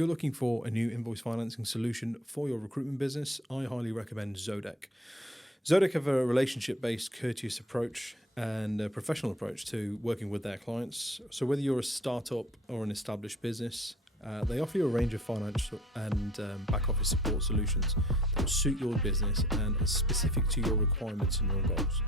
you're looking for a new invoice financing solution for your recruitment business, I highly recommend Zodec. Zodec have a relationship-based, courteous approach and a professional approach to working with their clients. So whether you're a startup or an established business, they offer you a range of financial and back office support solutions that will suit your business and are specific to your requirements and your goals.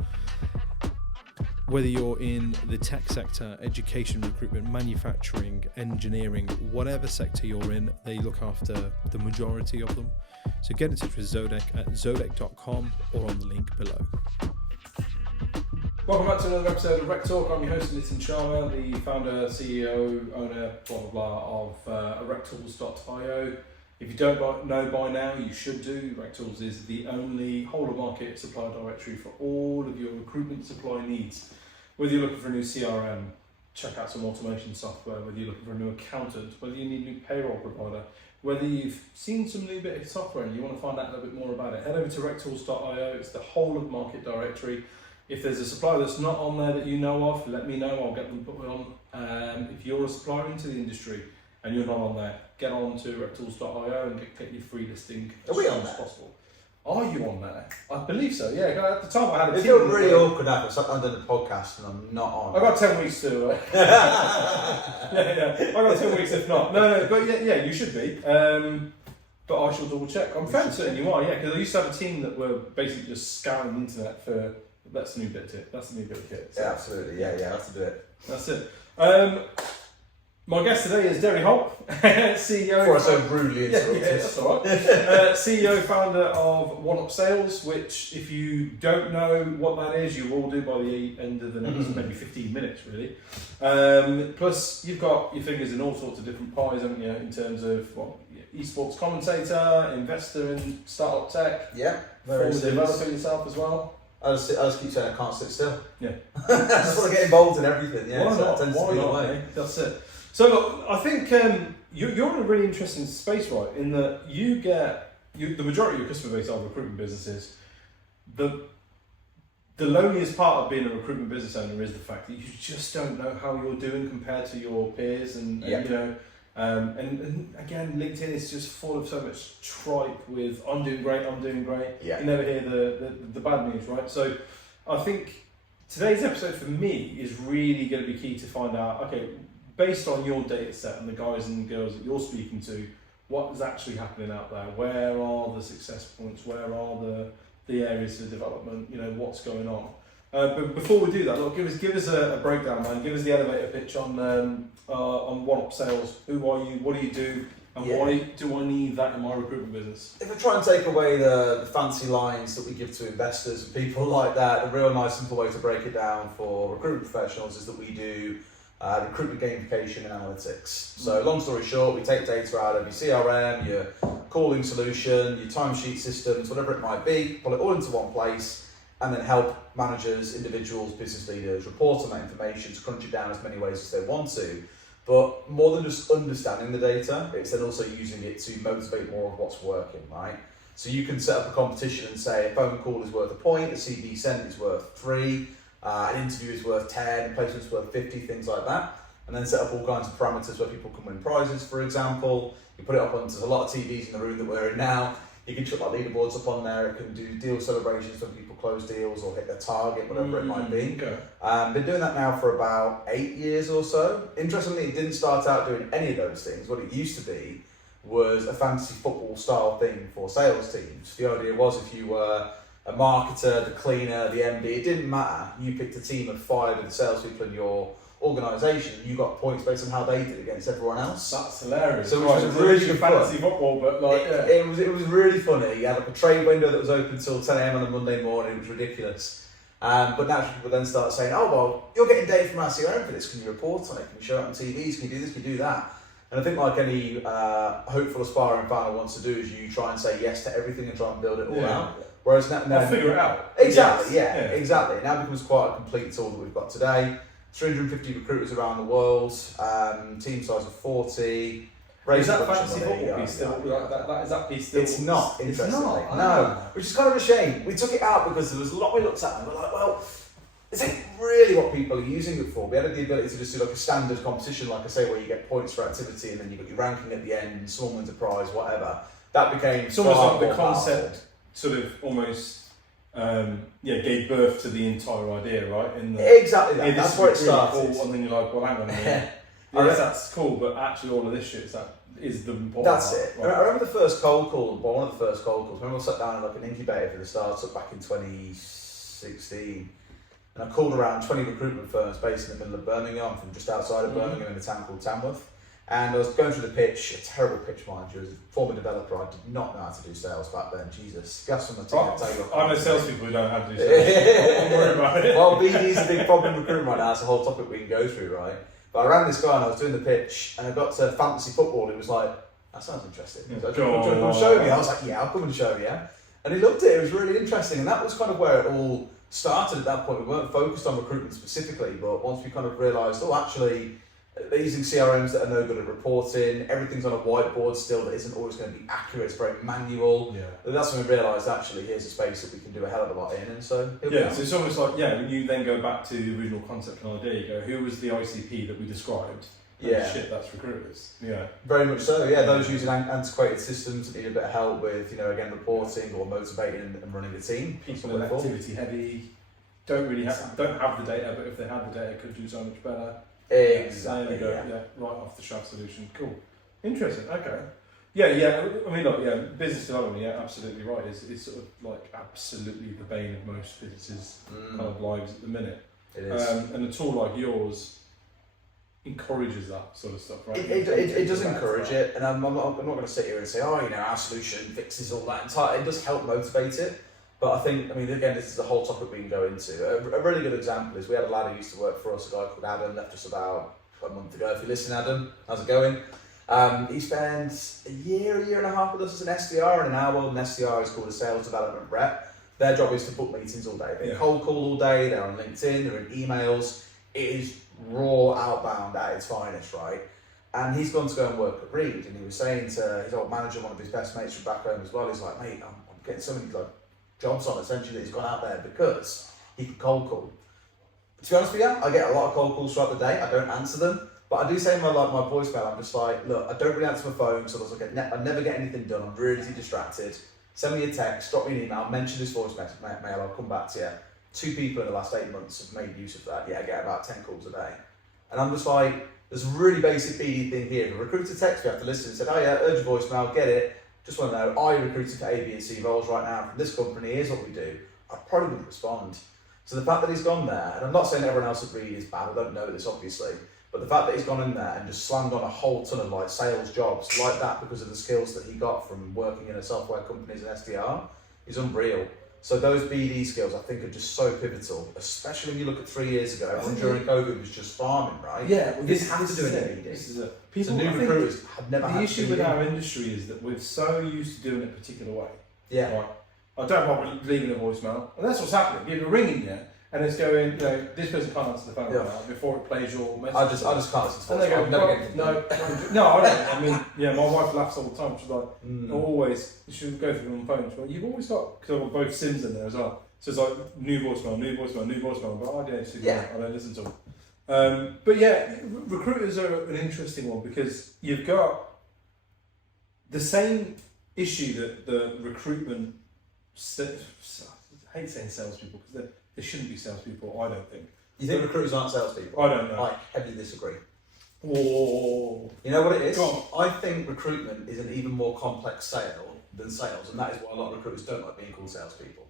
Whether you're in the tech sector, education, recruitment, manufacturing, engineering, whatever sector you're in, they look after the majority of them. So get in touch with Zodec at zodec.com or on the link below. Welcome back to another episode of RecTalk. I'm your host, Nitin Sharma, the founder, CEO, owner, blah, blah, blah, of RecTools.io. If you don't know by now, you should do. RecTools is the only whole-of-market supply directory for all of your recruitment supply needs. Whether you're looking for a new CRM, check out some automation software, whether you're looking for a new accountant, whether you need a new payroll provider, whether you've seen some new bit of software and you want to find out a little bit more about it, head over to RecTools.io. It's the whole-of-market directory. If there's a supplier that's not on there that you know of, let me know, I'll get them put on. If you're a supplier into the industry and you're not on there, get on to RecTools.io and get your free listing as soon as possible. Are you on there? I believe so, yeah. At the time I had a It felt really awkward now because I've done the podcast and I'm not on. I got 10 weeks to... I got 10 weeks if not. No, but yeah, you should be. But I shall double check. I'm fairly certain you are, yeah, because I used to have a team that were basically just scouring the internet for... That's the new bit of kit. That's the new bit of kit. So. Yeah, absolutely. Yeah, that's to do it. That's it. My guest today is Derry Holt, CEO. Before I so rudely interrupted. Yeah, that's all right. CEO, founder of OneUp Sales, which, if you don't know what that is, you will do by the end of the next maybe 15 minutes, really. Plus, you've got your fingers in all sorts of different pies, haven't you, in terms of esports commentator, investor in startup tech. Yeah, former developer yourself as well. I just keep saying I can't sit still. Yeah. I just want to get involved in everything. Yeah, Why so not? that tends Why to be not, the way. mate? That's it. So look, I think you're in a really interesting space, right? In that the majority of your customer base are recruitment businesses. The loneliest part of being a recruitment business owner is the fact that you just don't know how you're doing compared to your peers, and you know. And again, LinkedIn is just full of so much tripe with I'm doing great. Yeah. You never hear the bad news, right? So I think today's episode for me is really going to be key to find out, okay, based on your data set and the guys and girls that you're speaking to, what is actually happening out there? Where are the success points? Where are the areas of development? You know, what's going on? But before we do that, look, give us a breakdown, man. Give us the elevator pitch on OneUp Sales. Who are you? What do you do? And why do I need that in my recruitment business? If I try and take away the fancy lines that we give to investors and people like that, the real nice simple way to break it down for recruitment professionals is that we do recruitment gamification and analytics. So long story short, we take data out of your CRM, your calling solution, your timesheet systems, whatever it might be, pull it all into one place, and then help managers, individuals, business leaders report on that information to crunch it down as many ways as they want to. But more than just understanding the data, it's then also using it to motivate more of what's working, right? So you can set up a competition and say a phone call is worth a point, a CV sent is worth 3, an interview is worth 10, placement is worth 50, things like that. And then set up all kinds of parameters where people can win prizes, for example. You put it up onto a lot of TVs in the room that we're in now. You can chuck like leaderboards up on there. It can do deal celebrations when people close deals or hit their target, whatever it might be. Okay. Been doing that now for about 8 years or so. Interestingly, it didn't start out doing any of those things. What it used to be was a fantasy football style thing for sales teams. The idea was if you were a marketer, the cleaner, the MD, it didn't matter. You picked a team of 5 of the salespeople in your organisation, you got points based on how they did against everyone else. That's hilarious. So it was really good fantasy football, but like it was really funny. You had like a trade window that was open till 10 AM on a Monday morning. It was ridiculous. But naturally people then start saying, oh well, you're getting data from our CRM for this. Can you report on it? Can you show it on TVs? Can you do this? Can you do that? And I think like any hopeful aspiring founder wants to do is you try and say yes to everything and try and build it all out. Whereas now I'll figure it out. Exactly, exactly. It now becomes quite a complete tool that we've got today. 350 recruiters around the world, team size of 40. Is that fantasy football piece still? Is that piece still? It's not, interestingly. No, which is kind of a shame. We took it out because there was a lot we looked at and we were like, well, is it really what people are using it for. We had the ability to just do like a standard competition, like I say, where you get points for activity and then you've got your ranking at the end, someone wins a prize, whatever. That became it's almost like the concept powerful. sort of almost gave birth to the entire idea, right? Exactly that. That's where it started. Cool, and then you're like, well, hang on a minute. Yes, that's cool, but actually all of this shit is the important That's part, it. right? I remember the first cold call, well, one of the first cold calls. I remember I sat down in like an incubator for the startup back in 2016, and I called around 20 recruitment firms based in the middle of Birmingham, from just outside of Birmingham in a town called Tamworth. And I was going through the pitch, a terrible pitch, mind you. As a former developer, I did not know how to do sales back then. Jesus, Gus from the team can tell you. I know salespeople who don't know how to do sales. Don't worry about it. Well, BD's a big problem in recruitment right now. It's a whole topic we can go through, right? But I rang this guy and I was doing the pitch, and I got to fantasy football. He was like, "That sounds interesting." He was like, "Do you want to come and show me?" I was like, "Yeah, I'll come and show you." And he loved it. It was really interesting, and that was kind of where it all started. At that point, we weren't focused on recruitment specifically, but once we kind of realised, oh, actually, they're using CRMs that are no good at reporting. Everything's on a whiteboard still that isn't always going to be accurate. It's very manual. Yeah. But that's when we realised, actually, here's a space that we can do a hell of a lot in. And so, here we are. So it's almost like, when you then go back to the original concept and idea, you go, who was the ICP that we described? Yeah. Shit, that's recruiters. Yeah. Very much so, yeah. Those using antiquated systems that need a bit of help with, again, reporting or motivating and running a team. People that are activity heavy, don't have the data, but if they had the data, could do so much better. Exactly. There you go. Right off the shelf solution. Cool. Interesting. Okay. Yeah. I mean, look, business development. Yeah, absolutely right. Is sort of like absolutely the bane of most businesses' kind of lives at the minute. It is. And a tool like yours encourages that sort of stuff, right? It does encourage it, and I'm not going to sit here and say, our solution fixes all that entirely. It does help motivate it. But I think, again, this is a whole topic we can go into. A really good example is we had a lad who used to work for us, a guy called Adam, left us about a month ago. If you listen, Adam, how's it going? He spent a year and a half with us as an SDR, and in our world, an SDR is called a sales development rep. Their job is to book meetings all day. They cold call all day, they're on LinkedIn, they're in emails. It is raw outbound at its finest, right? And he's gone to go and work at Reed, and he was saying to his old manager, one of his best mates from back home as well, he's like, mate, I'm getting so many jobs on essentially that he's gone out there because he can cold call. To be honest with you, I get a lot of cold calls throughout the day. I don't answer them, but I do say in my voicemail, I'm just like, look, I don't really answer my phone, so I never get anything done. I'm really distracted. Send me a text, drop me an email, mention this voice mail, I'll come back to you. 2 people in the last 8 months have made use of that. I get about 10 calls a day. And I'm just like, there's a really basic BD thing here. If a recruiter texts me after listening and said, oh yeah, urgent voicemail, get it. Just want to know, are you recruiting for A, B and C roles right now from this company? Here's what we do. I probably wouldn't respond. So the fact that he's gone there, and I'm not saying everyone else at Reed is bad, I don't know this obviously, but the fact that he's gone in there and just slammed on a whole ton of sales jobs like that because of the skills that he got from working in a software company as an SDR is unreal. So those BD skills I think are just so pivotal, especially when you look at 3 years ago, everyone during COVID was just farming, right? Yeah, well, this has to do it. BD. So new recruiters have never had the issue with our industry is that we're so used to doing it a particular way. Yeah. Right? I don't bother leaving a voicemail, and that's what's happening. People are ringing you, and it's going, this person can't answer the phone right now before it plays your message. I just can't listen to it. And they go, no, I don't. My wife laughs all the time. She's like, always, she'll go through on the phone. She's like, you've always got, because I've got both SIMs in there as well. So it's like, new voicemail. But I don't listen to them. But recruiters are an interesting one because you've got the same issue that the recruitment, I hate saying salespeople because they shouldn't be salespeople, I don't think. You think recruiters aren't salespeople? I don't know. I heavily disagree. Whoa. You know what it is? I think recruitment is an even more complex sale than sales, and that is why a lot of recruiters don't like being called salespeople.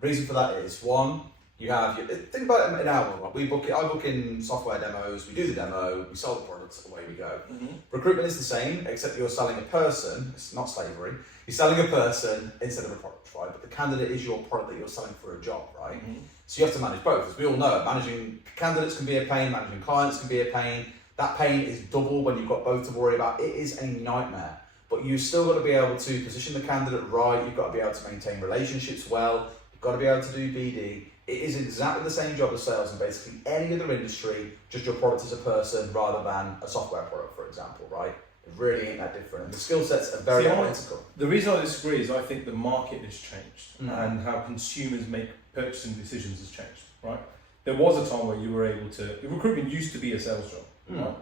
The reason for that is, one, you have, think about it in our world, right? I book in software demos, we do the demo, we sell the products, away we go. Mm-hmm. Recruitment is the same, except you're selling a person, it's not slavery, you're selling a person instead of a product, right? But the candidate is your product that you're selling for a job, right? Mm-hmm. So you have to manage both. As we all know, managing candidates can be a pain, managing clients can be a pain. That pain is double when you've got both to worry about. It is a nightmare. But you've still got to be able to position the candidate right, you've got to be able to maintain relationships well, you've got to be able to do BD. It is exactly the same job as sales in basically any other industry, just your product as a person rather than a software product, for example, right? It really ain't that different. And the skill sets are very identical. The reason I disagree is I think the market has changed and how consumers make purchasing decisions has changed, right? there was a time where you were able to. Recruitment used to be a sales job, right?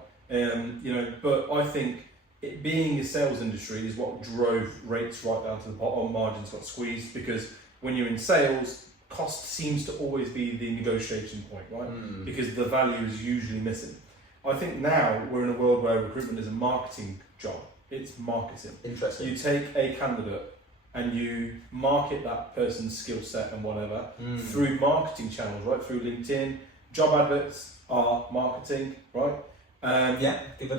You know, but I think it being a sales industry is what drove rates right down to the bottom. Margins got squeezed because when you're in sales, cost seems to always be the negotiation point, right? Because the value is usually missing. I think now we're in a world where recruitment is a marketing job. It's marketing. Interesting. You take a candidate and you market that person's skill set and whatever through marketing channels, right? Through LinkedIn. Job adverts are marketing, right?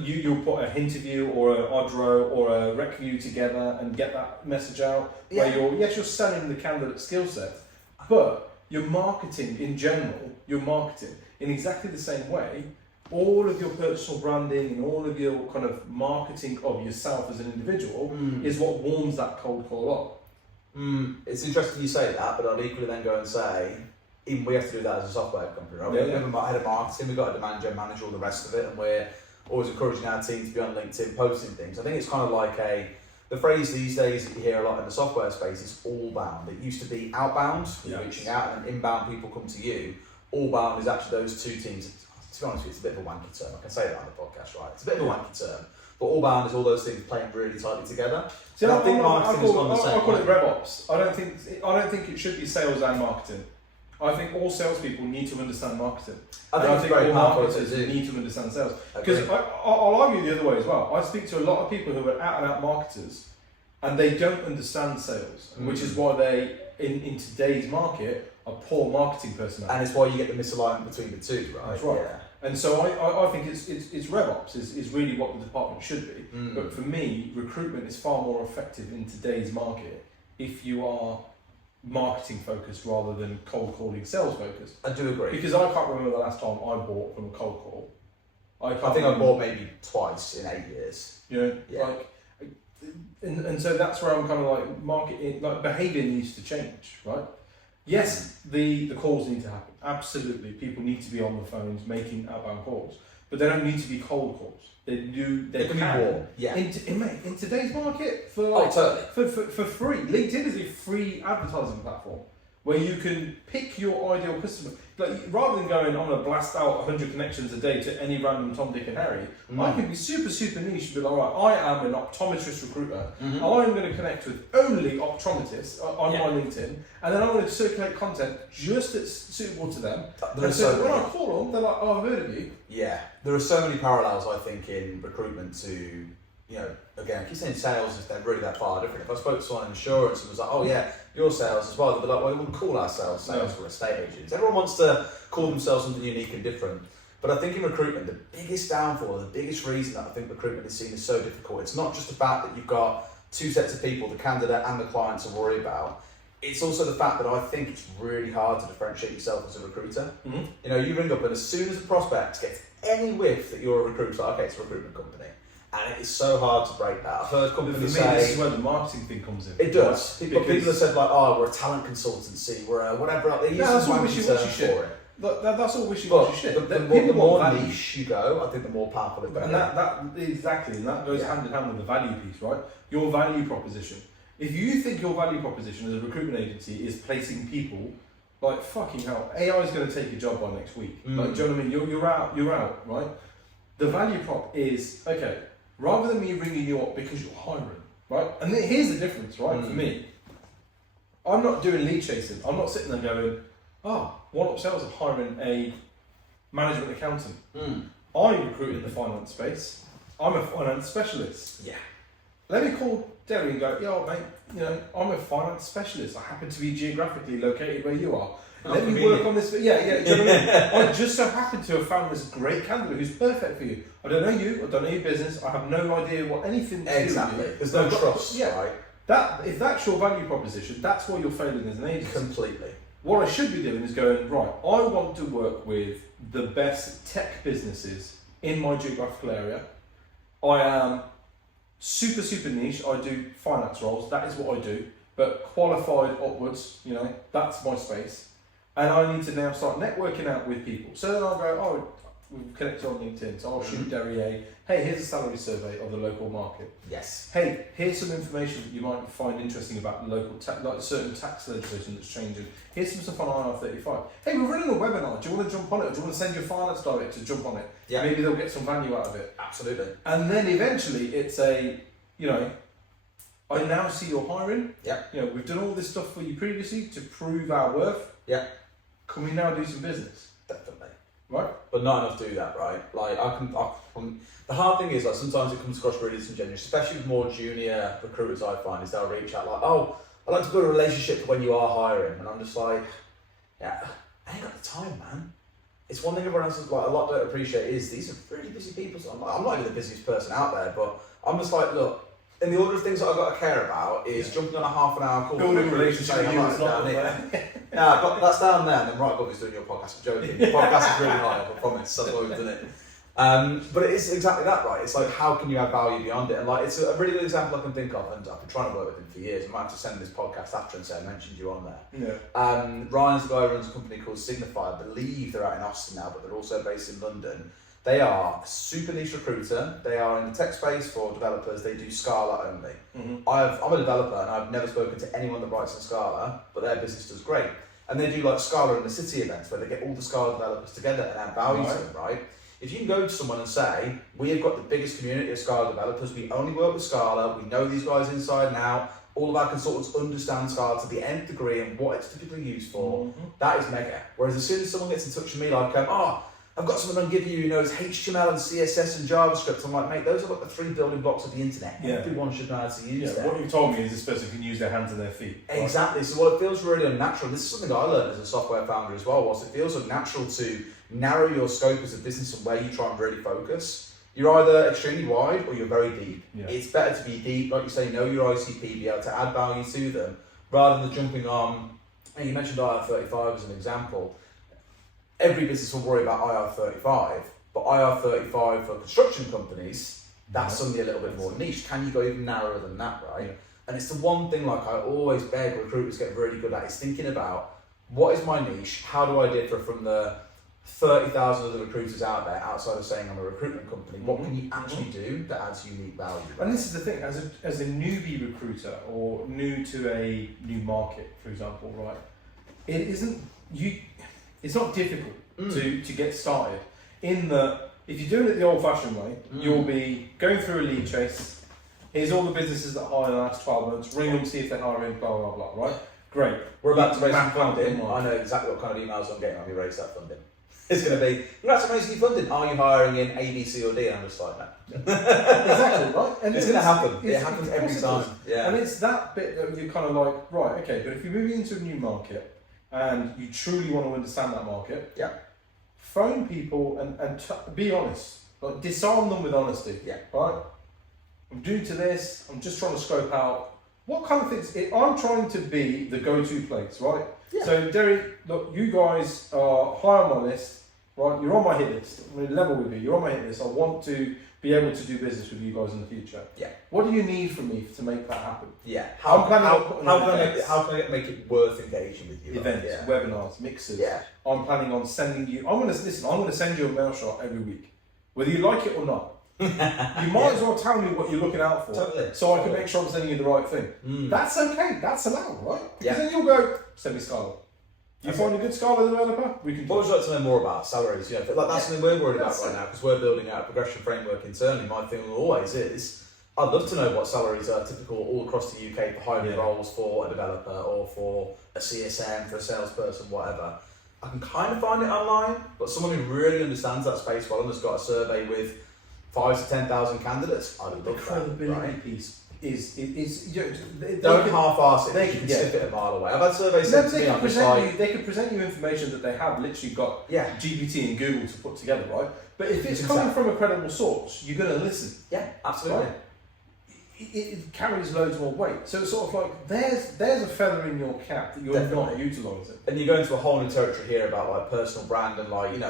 You'll put a interview or an Odro or a RecView together and get that message out where you're selling the candidate skill set, but you're marketing in general, you're marketing in exactly the same way. All of your personal branding and all of your kind of marketing of yourself as an individual is what warms that cold call up. It's interesting you say that, but I'd equally then go and say, even we have to do that as a software company, right? We have a head of marketing, we've got a demand gen manager, all the rest of it, and we're always encouraging our team to be on LinkedIn posting things. I think it's kind of like the phrase these days that you hear a lot in the software space is all bound. It used to be outbound, reaching out, and then inbound people come to you. All bound is actually those two teams. To be honest with you, it's a bit of a wanky term. I can say that on the podcast, right? It's a bit of a wanky term. But all bound is all those things playing really tightly together. See, I think marketing is on the same. I call it RevOps. I don't think it should be sales and marketing. I think all salespeople need to understand marketing. I think all marketers need to understand sales. Because I'll argue the other way as well. I speak to a lot of people who are out and out marketers and they don't understand sales, which is why they, in today's market, are poor marketing personnel. And it's why you get the misalignment between the two, right? That's right. Yeah. And so I think it's RevOps is really what the department should be. But for me, recruitment is far more effective in today's market if you are marketing focused rather than cold calling sales focused. I do agree. Because I can't remember the last time I bought from a cold call. I think I bought maybe twice in 8 years. You know, like, and so that's where I'm kind of like marketing, like behaviour needs to change, right? Yes, the calls need to happen. Absolutely, people need to be on the phones making outbound calls, but they don't need to be cold calls. They can be warm. Yeah. In today's market, for free, LinkedIn is a free advertising platform where you can pick your ideal customer. Like rather than going, I'm going to blast out 100 connections a day to any random Tom, Dick, and Harry. I can be super niche and be like, all right, I am an optometrist recruiter. I'm going to connect with only optometrists on my LinkedIn, and then I'm going to circulate content just that's suitable to them. And so when I call them, they're like, oh, I've heard of you. Yeah, there are so many parallels, I think, in recruitment to, you know, again, I keep saying sales is they're really that far different. If I spoke to someone in insurance and was like, oh yeah, your sales as well, they'd be like, well, we wouldn't call ourselves sales for estate agents. Everyone wants to call themselves something unique and different. But I think in recruitment, the biggest downfall, the biggest reason that I think recruitment is seen as so difficult, it's not just the fact that you've got two sets of people, the candidate and the client, to worry about. It's also the fact that I think it's really hard to differentiate yourself as a recruiter. You know, you ring up and as soon as the prospect gets any whiff that you're a recruiter, it's like, okay, it's a recruitment company. And it is so hard to break that. I've heard companies say... this is where the marketing thing comes in. It does. People have said like, oh, we're a talent consultancy, we're a whatever. They use that's all wishy-washy shit. For it. That's all wishy-washy shit. The more niche you go, I think the more powerful it becomes. And that goes hand in hand with the value piece, right? Your value proposition. If you think your value proposition as a recruitment agency is placing people, like fucking hell, AI is going to take your job by next week. Like, do you know what I mean? You're out, right? The value prop is, okay, rather than me ringing you up because you're hiring, right? And here's the difference, right? For me, I'm not doing lead chasing. I'm not sitting there going, OneUp Sales are hiring a management accountant. I recruit in the finance space. I'm a finance specialist. Yeah. Let me call Derry and go, yo, mate, you know, I'm a finance specialist. I happen to be geographically located where you are. Let me work on this. Yeah. Do you know what I mean? I just so happen to have found this great candidate who's perfect for you. I don't know you. I don't know your business. I have no idea what anything to do with you. There's no trust. Right. If that's your value proposition, that's why you're failing as an agency. Completely. What I should be doing is going, right, I want to work with the best tech businesses in my geographical area. I am super niche. I do finance roles. That is what I do. But qualified upwards, you know, that's my space. And I need to now start networking out with people. So then I'll go, we've connected on LinkedIn, so I'll shoot Derry hey, here's a salary survey of the local market. Yes. Hey, here's some information that you might find interesting about the local like certain tax legislation that's changing. Here's some stuff on IR35. Hey, we're running a webinar. Do you want to jump on it, or do you want to send your finance director to jump on it? Yeah. Maybe they'll get some value out of it. Absolutely. And then eventually, it's I now see you're hiring. Yeah. We've done all this stuff for you previously to prove our worth. Yeah. Can we now do some business? Definitely. Right. But not enough do that, right? Like the hard thing is, like, sometimes it comes across really disingenuous, especially with more junior recruiters. I find is they'll reach out like, "Oh, I'd like to build a relationship when you are hiring," and I'm just like, "Yeah, I ain't got the time, man." It's one thing everyone else is like a lot don't appreciate is these are really busy people. So I'm not even the busiest person out there, but I'm just like, look. In the order of things that I've got to care about is jumping on a half an hour call. Building a relationship with you is not there. Nah, but that's down there, and then right above is doing your podcast. I'm joking. The podcast is really high, I promise. That's why we've done it. But it is exactly that, right? It's like, how can you add value beyond it? And like, it's a really good example I can think of, and I've been trying to work with him for years. I might have to send this podcast after and say I mentioned you on there. Yeah. Ryan's the guy who runs a company called Signify. I believe they're out in Austin now, but they're also based in London. They are a super niche recruiter. They are in the tech space for developers. They do Scala only. Mm-hmm. I'm a developer and I've never spoken to anyone that writes in Scala, but their business does great. And they do like Scala in the city events where they get all the Scala developers together and add value to them, right? If you can go to someone and say, we have got the biggest community of Scala developers, we only work with Scala, we know these guys inside and out, all of our consultants understand Scala to the nth degree and what it's typically used for, that is mega. Whereas as soon as someone gets in touch with me like, I've got something I can give you, it's HTML and CSS and JavaScript. I'm like, mate, those are like the 3 building blocks of the internet. Yeah. Everyone should know how to use them. What you've told me is this person can use their hands and their feet. Right? Exactly. So what it feels really unnatural, this is something I learned as a software founder as well, was it feels unnatural to narrow your scope as a business and where you try and really focus. You're either extremely wide or you're very deep. Yeah. It's better to be deep, like you say, know your ICP, be able to add value to them, rather than jumping on, and you mentioned IR35 as an example. Every business will worry about IR35, but IR35 for construction companies, that's suddenly a little bit more niche. Can you go even narrower than that, right? Yeah. And it's the one thing like I always beg recruiters get really good at is thinking about what is my niche, how do I differ from the 30,000 other recruiters out there outside of saying I'm a recruitment company, what can you actually do that adds unique value? And this is the thing, as a newbie recruiter or new to a new market, for example, right, it's not difficult to get started in that if you're doing it the old-fashioned way, you'll be going through a lead chase. Here's all the businesses that hire in the last 12 months, ring them, see if they're hiring, blah, blah, blah, right? Great. We're about to raise some funding. I know exactly what kind of emails I'm getting when we raise that funding. It's going to be, you're about to raise new funding. Are you hiring in A, B, C or D? And I'm just like, no. Exactly, right? And it's going to happen. It happens every time. Yeah. And it's that bit that you're kind of like, right, okay, but if you're moving into a new market and you truly want to understand that market, phone people and be honest. Like, disarm them with honesty. Yeah. Right? I'm due to this, I'm just trying to scope out what kind of things. I'm trying to be the go-to place, right? Yeah. So, Derry, look, you guys are high on my list, right? You're on my hit list. I'm going to level with you. You're on my hit list. I want to be able to do business with you guys in the future. Yeah. What do you need from me to make that happen? Yeah. How can I make it worth engaging with you? Events, webinars, mixers. Yeah. I'm planning on sending you. I'm going to send you a mail shot every week, whether you like it or not. You might as well tell me what you're looking out for, so I can make sure I'm sending you the right thing. That's okay. That's allowed, right? Because then you'll go send me Scala. You find a good Scala developer, we can. What would you like to know more about salaries? That's something we're worried about right now because we're building out a progression framework internally. My thing always is, I'd love to know what salaries are typical all across the UK for hybrid roles for a developer or for a CSM, for a salesperson, whatever. I can kind of find it online, but someone who really understands that space well and has got a survey with 5,000 to 10,000 candidates, I would love that. Credibility piece is don't half-arse it. You can sniff it a mile away. I've had surveys sent to me. I'm just like, they could present you information that they have literally got GPT and Google to put together, right? But if it's coming from a credible source, you're going to listen. Yeah, absolutely. Right? It carries loads more weight. So it's sort of like there's a feather in your cap that you're not utilising. And you go into a whole new territory here about like personal brand and like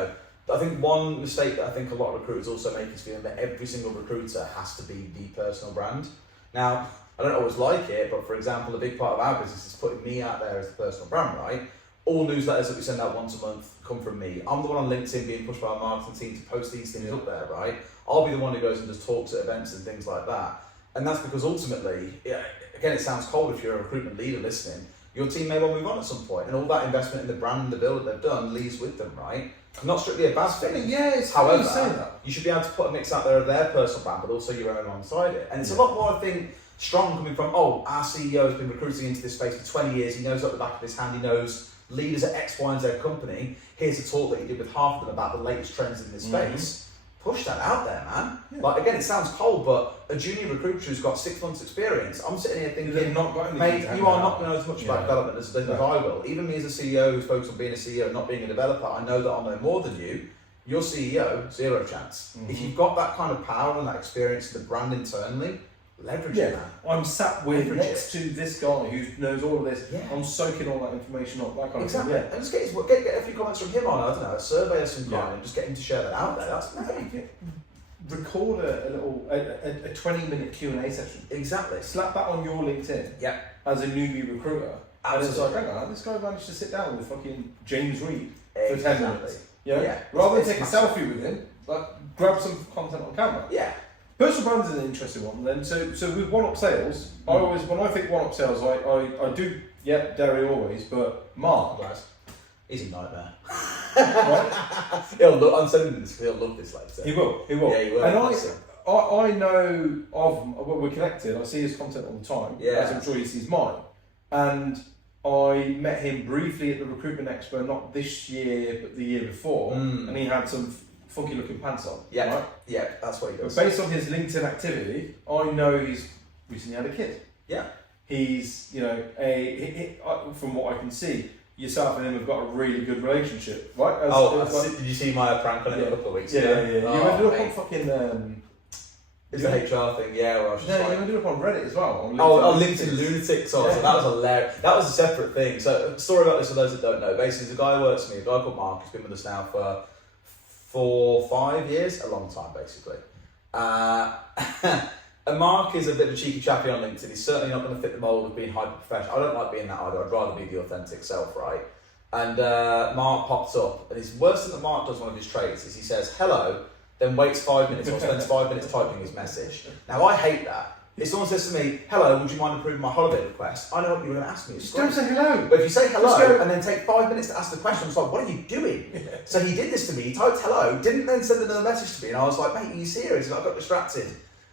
I think one mistake that I think a lot of recruiters also make is feeling that every single recruiter has to be the personal brand. Now, I don't always like it, but for example, a big part of our business is putting me out there as the personal brand, right? All newsletters that we send out once a month come from me. I'm the one on LinkedIn being pushed by our marketing team to post these things up there, right? I'll be the one who goes and does talks at events and things like that. And that's because ultimately, again, it sounds cold if you're a recruitment leader listening, your team may well move on at some point, and all that investment in the brand and the build that they've done leaves with them, right? Not strictly a bad thing. Yeah, it's however, you say that. You should be able to put a mix out there of their personal brand, but also your own alongside it. And it's a lot more, I think, strong coming from, our CEO has been recruiting into this space for 20 years, he knows at the back of his hand, he knows leaders at X, Y, and Z company. Here's a talk that he did with half of them about the latest trends in this space. Push that out there, man. Yeah. Like, again, it sounds cold, but a junior recruiter who's got 6 months experience, I'm sitting here thinking, not got mate, you are not going to know as much about development as I will. Even me as a CEO who's focused on being a CEO and not being a developer, I know that I'll know more than you. Your CEO, zero chance. If you've got that kind of power and that experience in the brand internally, leverage it, man. I'm sat next to this guy who knows all of this. Yeah. I'm soaking all that information up, that kind of thing. Yeah. And just get a few comments from him on, I don't know, a survey of some kind, and just get him to share that out there. That's amazing. Record a 20-minute Q&A session. Exactly. Slap that on your LinkedIn. As a newbie recruiter. Absolutely. And it's like, hang on, this guy managed to sit down with fucking James Reed for 10 minutes. Rather than take a selfie with him, like, grab some content on camera. Yeah. Personal brand is an interesting one then. So with OneUp Sales, I always, when I think OneUp Sales, I do, Derry always, but Mark. He's a nightmare. Right? I'm sending him this, he'll love this later. He will. Yeah, he will. And I know of, we're connected, I see his content all the time, as I'm sure he sees mine. And I met him briefly at the Recruitment Expo, not this year, but the year before, and he had some funky looking pants on. Right? Yeah, that's what he does. But based on his LinkedIn activity, I know he's recently had a kid. Yeah. He's, from what I can see, yourself and him have got a really good relationship, right? Did you see my prank on it a couple of weeks ago? Yeah. You ended up on fucking... It's the HR thing, where I was just you ended up on Reddit as well. On LinkedIn Lunatics. So that was hilarious. That was a separate thing. So, a story about this for those that don't know. Basically, there's a guy who works for me, a guy called Mark, who's been with us now for 4-5 years, a long time, basically. And Mark is a bit of a cheeky chappy on LinkedIn. He's certainly not going to fit the mould of being hyper professional. I don't like being that either. I'd rather be the authentic self, right? And Mark pops up, and it's worse than that. Mark does one of his traits is he says hello, then waits 5 minutes or spends 5 minutes typing his message. Now I hate that. If someone says to me, hello, would you mind approving my holiday request? I know what you're going to ask me. Just don't say hello. But if you say hello and then take 5 minutes to ask the question, I'm like, what are you doing? So he did this to me. He typed hello, didn't then send another message to me. And I was like, mate, are you serious? And I got distracted.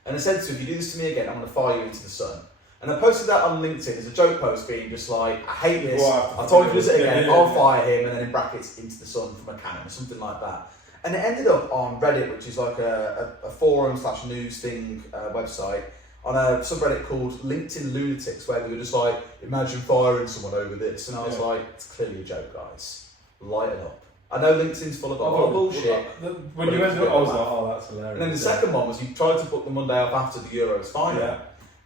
And I said to him, if you do this to me again, I'm going to fire you into the sun. And I posted that on LinkedIn as a joke post being just like, I hate this. I told you to do it again. I'll fire him. And then in brackets, into the sun from a cannon or something like that. And it ended up on Reddit, which is like a forum/news thing website, on a subreddit called LinkedIn Lunatics, where we were just like, imagine firing someone over this. And I was like, it's clearly a joke, guys. Lighten up. I know LinkedIn's full of bullshit. When you went to it, I was like, oh, that's hilarious. And then the second one was you tried to book the Monday off after the Euros final. Yeah.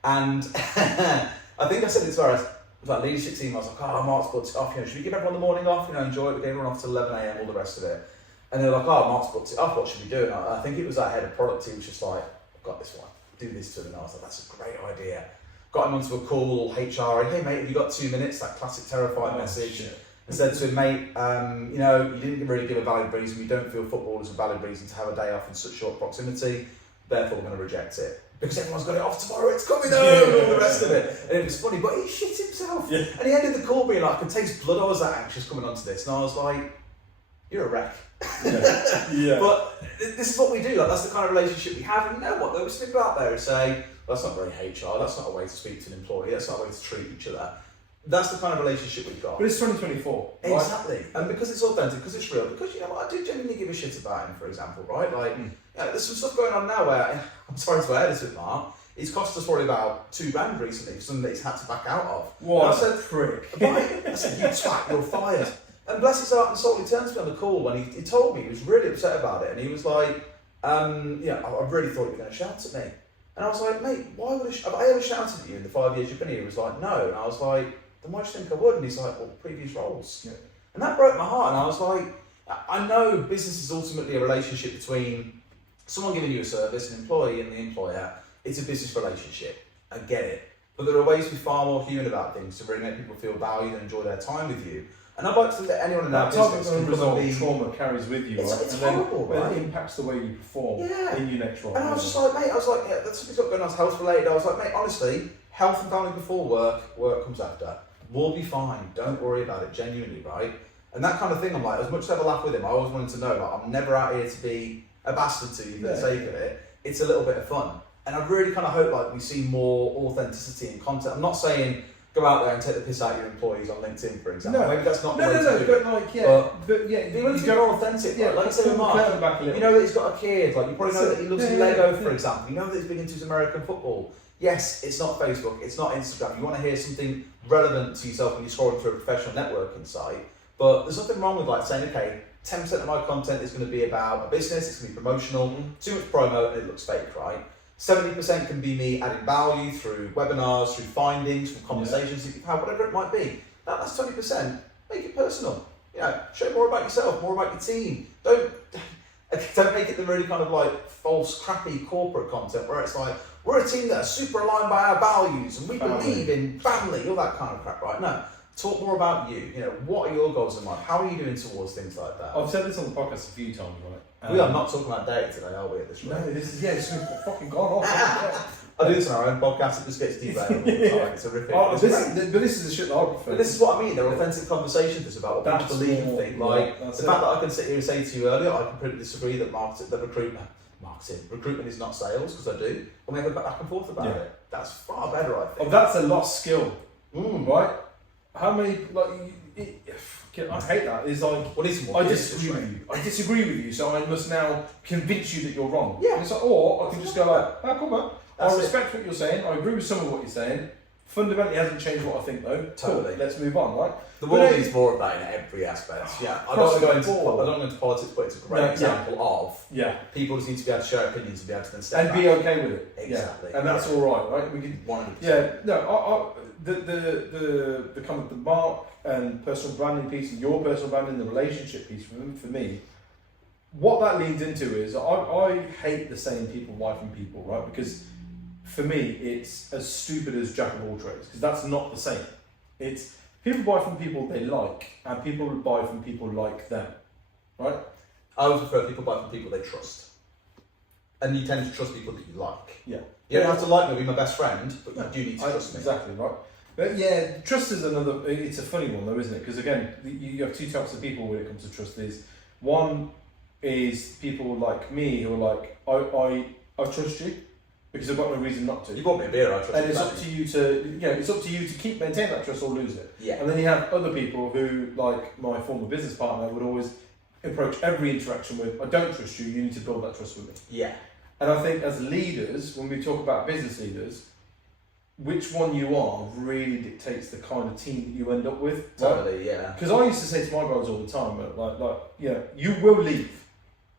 And I think I said it to her, it was like leadership team, I was like, oh, Mark's booked it off, should we give everyone the morning off, enjoy it, we gave everyone off till 11 AM, all the rest of it. And they're like, oh, Mark's booked it off, what should we do? And I think it was our head of product team was just like, I've got this one, do this to them. And I was like, that's a great idea. Got him onto a call, HR, hey mate, have you got 2 minutes? That classic terrifying message. Shit. And said to him, mate, you didn't really give a valid reason. We don't feel football is a valid reason to have a day off in such short proximity. Therefore, we're going to reject it. Because everyone's got it off tomorrow, it's coming home, and all the rest of it. And it was funny, but he shit himself. Yeah. And he ended the call being like, I could taste blood, I was that anxious coming onto this. And I was like, you're a wreck. Yeah. But this is what we do, like that's the kind of relationship we have. And you know what, though, we slip out there and say, that's not very HR, that's not a way to speak to an employee, that's not a way to treat each other. That's the kind of relationship we've got. But it's 2024. Exactly. Right? And because it's authentic, because it's real, because, I do genuinely give a shit about him, for example, right? Like, there's some stuff going on now where, I'm sorry to air this with Mark, he's cost us probably about $2,000 recently for something that he's had to back out of. What a prick. I said, you twat, you're fired. And bless his heart and soul, he turned to me on the call when he told me he was really upset about it. And he was like, I really thought you were going to shout at me. And I was like, mate, why would have I ever shouted at you in the 5 years you've been here? He was like, no. And I was like, then why do you think I would? And he's like, well, previous roles. Yeah. And that broke my heart. And I was like, I know business is ultimately a relationship between someone giving you a service, an employee and the employer. It's a business relationship. I get it. But there are ways to be far more human about things to really make people feel valued and enjoy their time with you. And I'd like to think that anyone in our that type business of can unresolved trauma carries with you, right? It's and horrible, then right? it impacts the way you perform in your next role. And I was just like, mate, yeah, that's something's got going on, it's health related. I was like, mate, honestly, health and family before work comes after. We'll be fine, don't worry about it, genuinely, right? And that kind of thing, I'm like, as much as I have a laugh with him, I always wanted to know, like, I'm never out here to be a bastard to you for the sake of it. It's a little bit of fun. And I really kind of hope like we see more authenticity in content. I'm not saying go out there and take the piss out of your employees on LinkedIn, for example. No. Maybe that's not the way to do it. But be willing to be more authentic. Yeah, like say with Mark, you know that he's got a kid. Like you probably know that he loves Lego, for example. You know that he's big into his American football. Yes, it's not Facebook, it's not Instagram. You want to hear something relevant to yourself when you're scrolling through a professional networking site. But there's nothing wrong with like saying, okay, 10% of my content is going to be about a business, it's going to be promotional, too much promo and it looks fake, right? 70% can be me adding value through webinars, through findings, from conversations that you've had, whatever it might be. That's 20%. Make it personal. You know, show more about yourself, more about your team. Don't make it the really kind of like false, crappy corporate content where it's like, we're a team that are super aligned by our values and we believe in family, all that kind of crap, right? No. Talk more about you. You know, what are your goals in life? How are you doing towards things like that? I've said this on the podcast a few times, right? We are not talking about dating today, are we, at this rate? No, this is fucking gone off. I do this on our own podcast, it just gets derailed all the time. It's horrific. But this is the shit that I prefer. But this is what I mean, they're authentic conversations, it's about what people believe and think. Like, the fact that I can sit here and say to you earlier, I completely disagree that recruitment is not sales, because I do, and we have a back and forth about it. That's far better, I think. Oh, that's a lost skill, right? How many, I hate that. It's like, I disagree with you, so I must now convince you that you're wrong. Yeah. And it's like, or I can just go like, oh, come on. I respect what you're saying, I agree with some of what you're saying. Fundamentally hasn't changed what I think though. Totally. Cool, let's move on, right? The world needs more of that in every aspect. Yeah. I don't want to go into politics, but it's a great example of people just need to be able to share opinions and be able to then step back. And be okay with it. Exactly. Yeah. And that's all right? We can 100%. The kind of the mark and personal branding piece, and your personal branding, the relationship piece for me, what that leads into is I hate the saying people buy from people, right? Because for me it's as stupid as jack of all trades, because that's not the same. It's people buy from people they like, and people buy from people like them, right? I always prefer people buy from people they trust, and you tend to trust people that you like. Yeah. You don't have to like me, be my best friend, but you do need to trust me. Exactly right. But yeah, trust is another. It's a funny one though, isn't it? Because again, you have two types of people when it comes to trust. Is one is people like me who are like, I trust you because I've got no reason not to. You bought me a beer, I trust you. And it's up to you to, it's up to you to maintain that trust or lose it. Yeah. And then you have other people who, like my former business partner, would always approach every interaction with, I don't trust you, you need to build that trust with me. Yeah. And I think as leaders, when we talk about business leaders, which one you are really dictates the kind of team that you end up with. Totally, right? yeah. Because I used to say to my guys all the time, you will leave.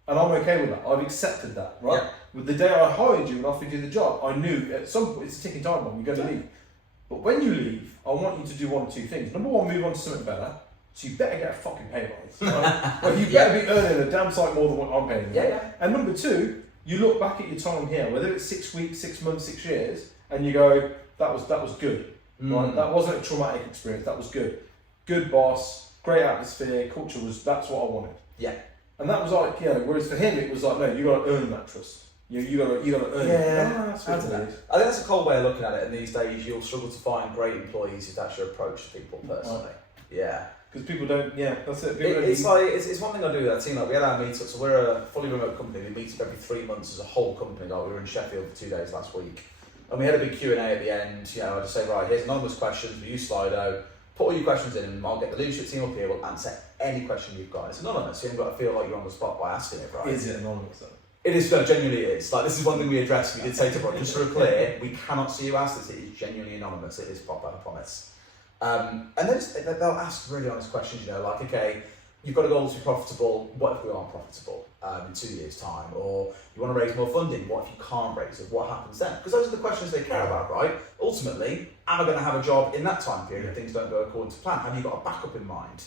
And I'm okay with that. I've accepted that, right? Yeah. With the day I hired you and offered you the job, I knew at some point, it's a ticking time bomb, you're going to leave. But when you leave, I want you to do one of two things. Number one, move on to something better. So you better get a fucking pay rise. Right? Like you better be earning a damn sight more than what I'm paying you. Yeah. And number two, you look back at your time here, whether it's 6 weeks, 6 months, 6 years, and you go, that was good. Right? That wasn't a traumatic experience, that was good. Good boss, great atmosphere, culture that's what I wanted. Yeah. And that was like, whereas for him it was like, no, you gotta earn that trust. You gotta earn it. I think that's a cold way of looking at it, and these days you'll struggle to find great employees if that's your approach to people personally. Right. Yeah. Because people don't, that's it. It's one thing I do with that team. Like we had our meetup, so we're a fully remote company. We meet up every 3 months as a whole company. Like we were in Sheffield for 2 days last week, and we had a big Q&A at the end. I just say, right, here's anonymous questions. We use Slido. Put all your questions in, and I'll get the leadership team up here. We'll answer any question you've got. It's anonymous. You haven't got to feel like you're on the spot by asking it, right? Is it anonymous though? It is, genuinely it is. Like, this is one thing we addressed. We did say to everyone, just for a clear, we cannot see you ask this. It is genuinely anonymous. It is proper, I promise. And they'll ask really honest questions, like, okay, you've got a goal to be profitable. What if we aren't profitable in 2 years' time? Or you want to raise more funding. What if you can't raise it? What happens then? Because those are the questions they care about, right? Ultimately, am I going to have a job in that time period if things don't go according to plan? Have you got a backup in mind?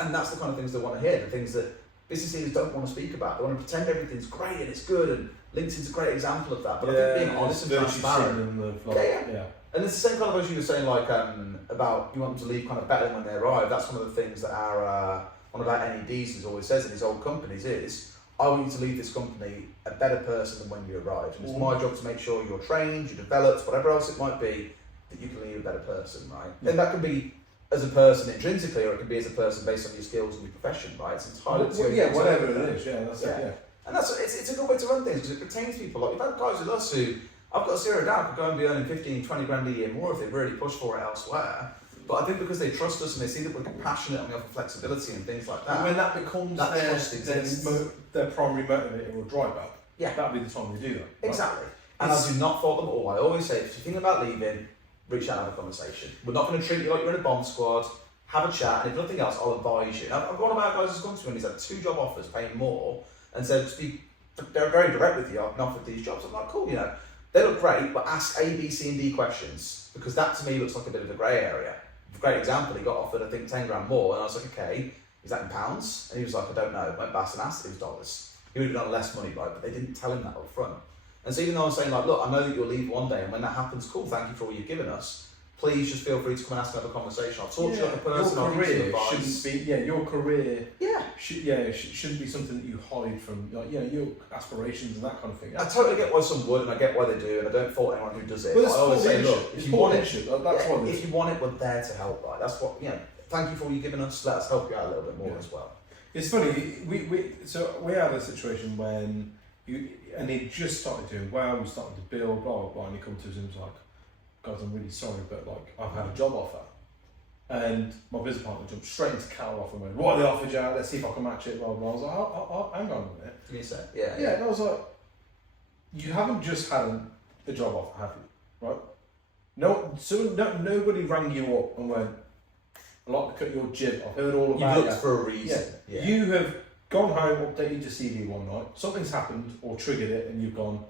And that's the kind of things they want to hear, the things that business leaders don't want to speak about. They want to pretend everything's great and it's good, and LinkedIn's a great example of that. But I think being honest and transparent. Yeah. And it's the same kind of as you were saying, like about you want them to leave kind of better than when they arrive. That's one of the things that one of our NEDs always says in his old companies is, I want you to leave this company a better person than when you arrived. And it's my job to make sure you're trained, you're developed, whatever else it might be, that you can leave a better person, right? And that can be as a person intrinsically, or it can be as a person based on your skills and your profession, right? It's entirely whatever it is, that's it. And it's a good way to run things because it retains people. Like we've had guys with us who, I've got zero doubt, could go and be earning 15, 20 grand a year more if they really push for it elsewhere. But I think because they trust us and they see that we're compassionate and we offer flexibility and things like that. And when that becomes their primary motivator or driver, that'll be the time they do that. Right? Exactly. And I do not fault them at all. I always say, if you're thinking about leaving, reach out and have a conversation. We're not going to treat you like you're in a bomb squad. Have a chat, and if nothing else, I'll advise you. I've one of our guys has come to me and he's had 2 job offers paying more and said, they're very direct with you, I've been offered these jobs. I'm like, cool, they look great, but ask A, B, C and D questions, because that to me looks like a bit of a grey area. A great example, he got offered I think 10 grand more, and I was like, okay, is that in pounds? And he was like, I don't know. Went back and asked, it was dollars. He would have been on less money, right? But they didn't tell him that up front. And so even though I'm saying like, look, I know that you'll leave one day, and when that happens, cool, thank you for all you've given us. Please just feel free to come and ask me have a conversation. I'll talk to you like a person. Your career shouldn't be. Your career. Yeah. Shouldn't be something that you hide from. Like, your aspirations and that kind of thing. I totally get why some would, and I get why they do, and I don't fault anyone who does it. But I always say, look, if you want it, if you want it, we're there to help. Right? That's what Thank you for all you've given us. Let us help you out a little bit more as well. It's funny. We had a situation when he just started doing well. We started to build, blah blah blah, and he come to us and was like, guys, I'm really sorry, but like I've had a job offer, and my business partner jumped straight into counter offer and went, what are they offered you? Let's see if I can match it. Blah blah. I was like, oh, hang on a minute. Give me a sec. Yeah. And I was like, you haven't just had a job offer, have you? Right? Nobody rang you up and went, I'd like to cut your jib. I've heard all about it. You looked for a reason. Yeah. You have gone home, updated your CV one night. Something's happened or triggered it, and you've gone,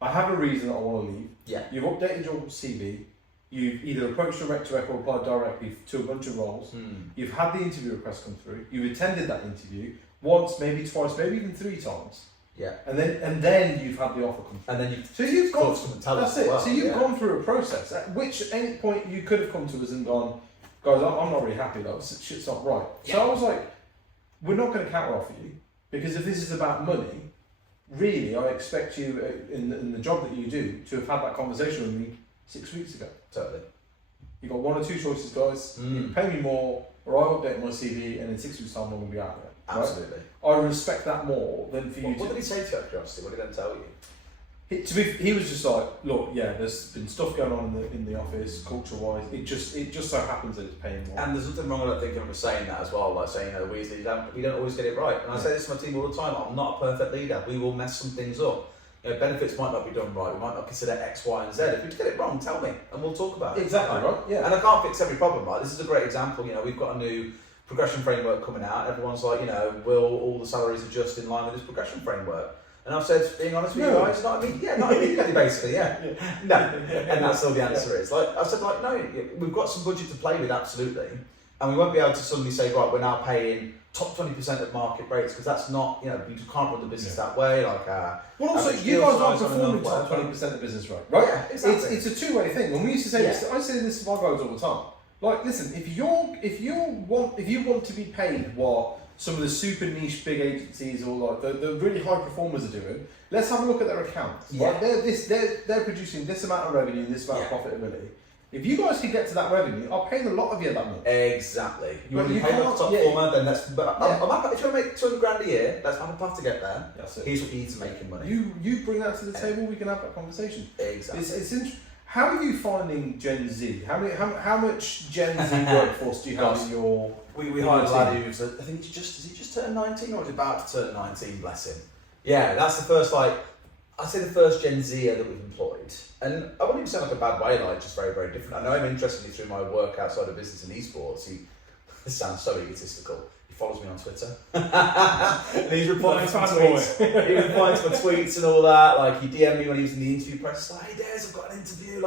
I have a reason that I want to leave. Yeah. You've updated your CV. You've either approached a RecTalk or applied directly to a bunch of roles. You've had the interview request come through. You've attended that interview once, maybe twice, maybe even 3 times. Yeah. And then you've had the offer come through. And then you've gone. That's it. So you've gone through a process. At which any point you could have come to us and gone, guys, I'm not really happy. That shit's not right. Yeah. So I was like, we're not going to counter offer you, because if this is about money, really, I expect you in the job that you do to have had that conversation with me 6 weeks ago. Totally. You've got 1 or 2 choices, guys. You can pay me more, or I'll update my CV, and in 6 weeks' time, I'm going to be out of it. Absolutely. Right? I respect that more than for you What did he say to you, out of curiosity? What did he then tell you? He was just like, look, there's been stuff going on in the office, culture-wise. It just so happens that it's paying more. And there's nothing wrong with thinking of saying that as well, like saying, we don't always get it right. And I say this to my team all the time, I'm not a perfect leader. We will mess some things up. Benefits might not be done right. We might not consider X, Y, and Z. If we get it wrong, tell me, and we'll talk about it. Exactly, right? Yeah. And I can't fix every problem, right? This is a great example. We've got a new progression framework coming out. Everyone's like, will all the salaries adjust in line with this progression framework? And I've said, being honest with you guys, not immediately, basically, No, and that's all the answer is. Like I said, no, we've got some budget to play with, absolutely, and we won't be able to suddenly say, right, we're now paying top 20% of market rates, because that's not, we can't run the business that way. Like, well, also you guys aren't performing top 20% of business rate, right? Yeah, exactly. It's a two-way thing. When we used to say this, I say this to my guys all the time. Like, listen, if you want to be paid what some of the super niche big agencies or like the really high performers are doing, let's have a look at their accounts. Yeah. Right? They're producing this amount of revenue, this amount of profitability. If you guys can get to that revenue, I'll pay a lot of you that much. Exactly. You want to pay the top performer, then let's. If you want to make 200 grand a year, let's have a path to get there. That's it. Here's what you need to make in money. You bring that to the table, we can have that conversation. Exactly. It's interesting. How are you finding Gen Z? How much Gen Z workforce do you have in your? We hired a lad who's, I think he just turned 19 or he's about to turn 19, bless him. Yeah, that's the first, I'd say the first Gen Zer that we've employed. And I wouldn't even sound like a bad way, just very, very different. I know him interestingly through my work outside of business and esports. This sounds so egotistical. He follows me on Twitter. And he's replying to my tweets. He's replying to my tweets and all that. He DM'd me when he was in the interview process. Like, hey, Des, I've got an interview.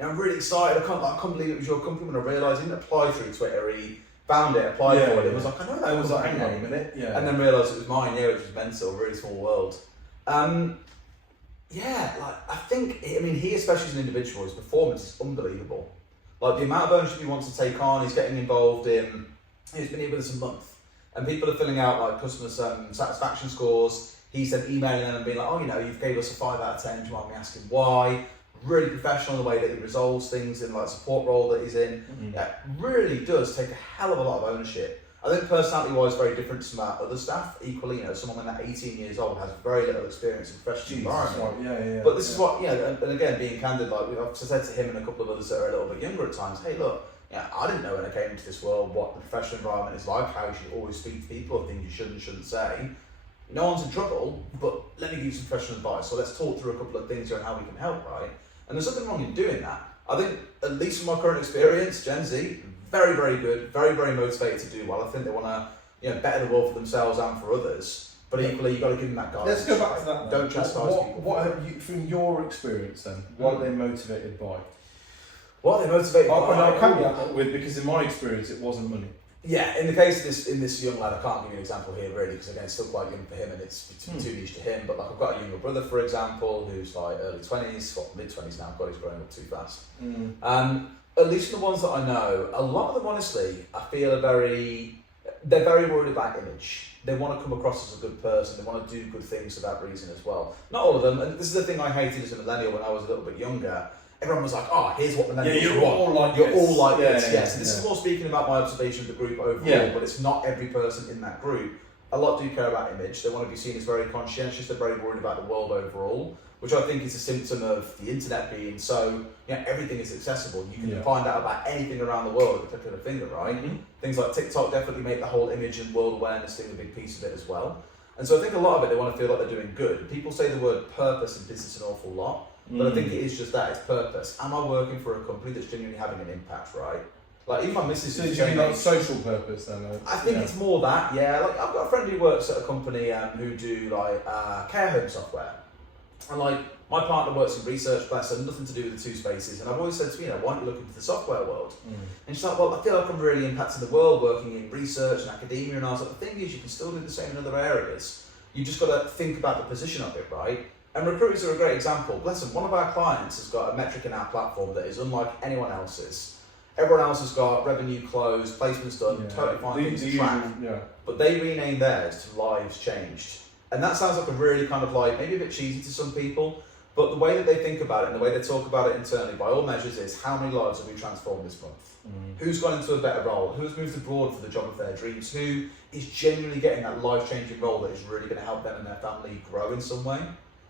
I'm really excited. I can't believe it was your company. When I realised he didn't apply through Twitter. He found it, applied for it. It was like, I know that. I was like, hang on a minute. Yeah. And then realised it was mine. Yeah, which was mental. Really small world. Yeah, like I think, I mean, he especially as an individual, his performance is unbelievable. Like the amount of ownership he wants to take on, he's getting involved in, he's been here with us a month, and people are filling out like customer satisfaction scores. He's then emailing them and being like, oh, you know, you've gave us a 5 out of 10, do you mind me asking why? Really professional in the way that he resolves things in like support role that he's in. Yeah, really does take a hell of a lot of ownership. I think personality-wise, very different to our other staff. Equally, you know, someone when they're 18 years old has very little experience in professional environment. Yeah. But this is what, you know, and again, being candid, like I've said to him and a couple of others that are a little bit younger at times, hey, look, yeah, I didn't know when I came into this world what the professional environment is like, how you should always speak to people, or things you should and shouldn't say. No one's in trouble, but let me give you some professional advice. So let's talk through a couple of things here and how we can help, right? And there's nothing wrong in doing that. I think, at least from my current experience, Gen Z, very, very good, very, very motivated to do well. I think they want to, you know, better the world for themselves and for others. But equally, you've got to give them that guidance. Let's go back to that. Don't chastise people. What have you, from your experience then, what are they motivated by? What are they motivated by? I can't get that with, because in my experience, it wasn't money. Yeah, in the case of this young lad, I can't give you an example here really, because again, it's still quite young for him and it's too niche to him. But like, I've got a younger brother, for example, who's like early 20s, well, mid 20s now. God, he's growing up too fast. At least from the ones that I know, a lot of them, honestly, I feel they're very worried about image. They want to come across as a good person. They want to do good things for that reason as well. Not all of them, and this is the thing I hated as a millennial when I was a little bit younger. Everyone was like, oh, here's what millennials want. You're all like this. Yes, this is more speaking about my observation of the group overall, but it's not every person in that group. A lot do care about image. They want to be seen as very conscientious. They're very worried about the world overall, which I think is a symptom of the internet being so, you know, everything is accessible. You can find out about anything around the world at the click of a finger, right? Things like TikTok definitely make the whole image and world awareness thing a big piece of it as well. And so I think a lot of it, they want to feel like they're doing good. People say the word purpose in business an awful lot, but I think it is just that, it's purpose. Am I working for a company that's genuinely having an impact, right? Like, even my missus... So do you mean like social purpose then? I think it's more that, yeah. Like, I've got a friend who works at a company who do like care home software. And like, my partner works in research, bless her, nothing to do with the two spaces. And I've always said to her, you know, why don't you look into the software world? And she's like, well, I feel like I'm really impacting the world working in research and academia. And I was like, the thing is, you can still do the same in other areas. You just got to think about the position of it, right? And recruiters are a great example. Bless them, one of our clients has got a metric in our platform that is unlike anyone else's. Everyone else has got revenue closed, placements done, totally fine things to track. But they renamed theirs to lives changed. And that sounds like a really kind of like, maybe a bit cheesy to some people, but the way that they think about it and the way they talk about it internally by all measures is how many lives have we transformed this month? Who's gone into a better role? Who's moved abroad for the job of their dreams? Who is genuinely getting that life-changing role that is really going to help them and their family grow in some way?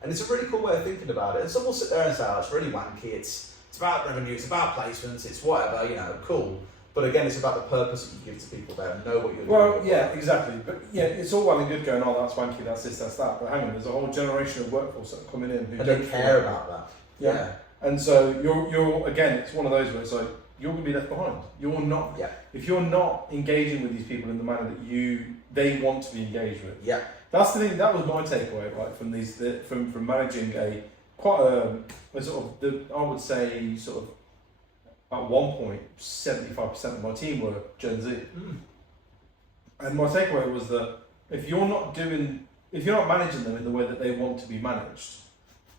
And it's a really cool way of thinking about it. And some will sit there and say, oh, it's really wanky, it's about revenue, it's about placements, it's whatever, you know, cool. But again, it's about the purpose that you give to people there, know what you're doing. Well, yeah, exactly. But yeah, it's all well and good going, oh, that's wanky, that's this, that's that. But hang on, there's a whole generation of workforce that are coming in who don't care about that. Yeah. And so you're again, it's one of those where it's like, you're going to be left behind. You're not. Yeah. If you're not engaging with these people in the manner that they want to be engaged with. Yeah. That's the thing. That was my takeaway, right, from from managing quite a sort of I would say sort of at one point 75% of my team were Gen Z. And my takeaway was that if you're not managing them in the way that they want to be managed,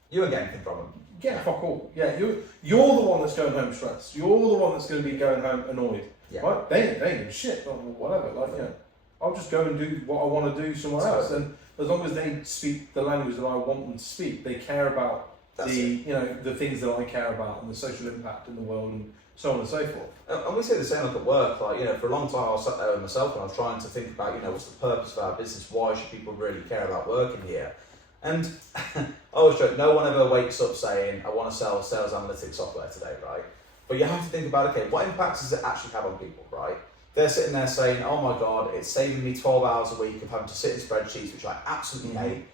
you ain't getting anything from them. Yeah, fuck all. Yeah, you're the one that's going home stressed. You're the one that's going to be going home annoyed. Yeah. Right? They ain't give a shit, or whatever. Like, you know, I'll just go and do what I want to do somewhere else. And as long as they speak the language that I want them to speak, they care about the things that I care about and the social impact in the world and so on and so forth. And we say the same like at work. Like, you know, for a long time I was sat there with myself and I was trying to think about, you know, what's the purpose of our business? Why should people really care about working here? And I always joke, no one ever wakes up saying, I want to sell sales analytics software today, right? But you have to think about, okay, what impacts does it actually have on people, right? They're sitting there saying, oh my God, it's saving me 12 hours a week of having to sit in spreadsheets, which I absolutely hate.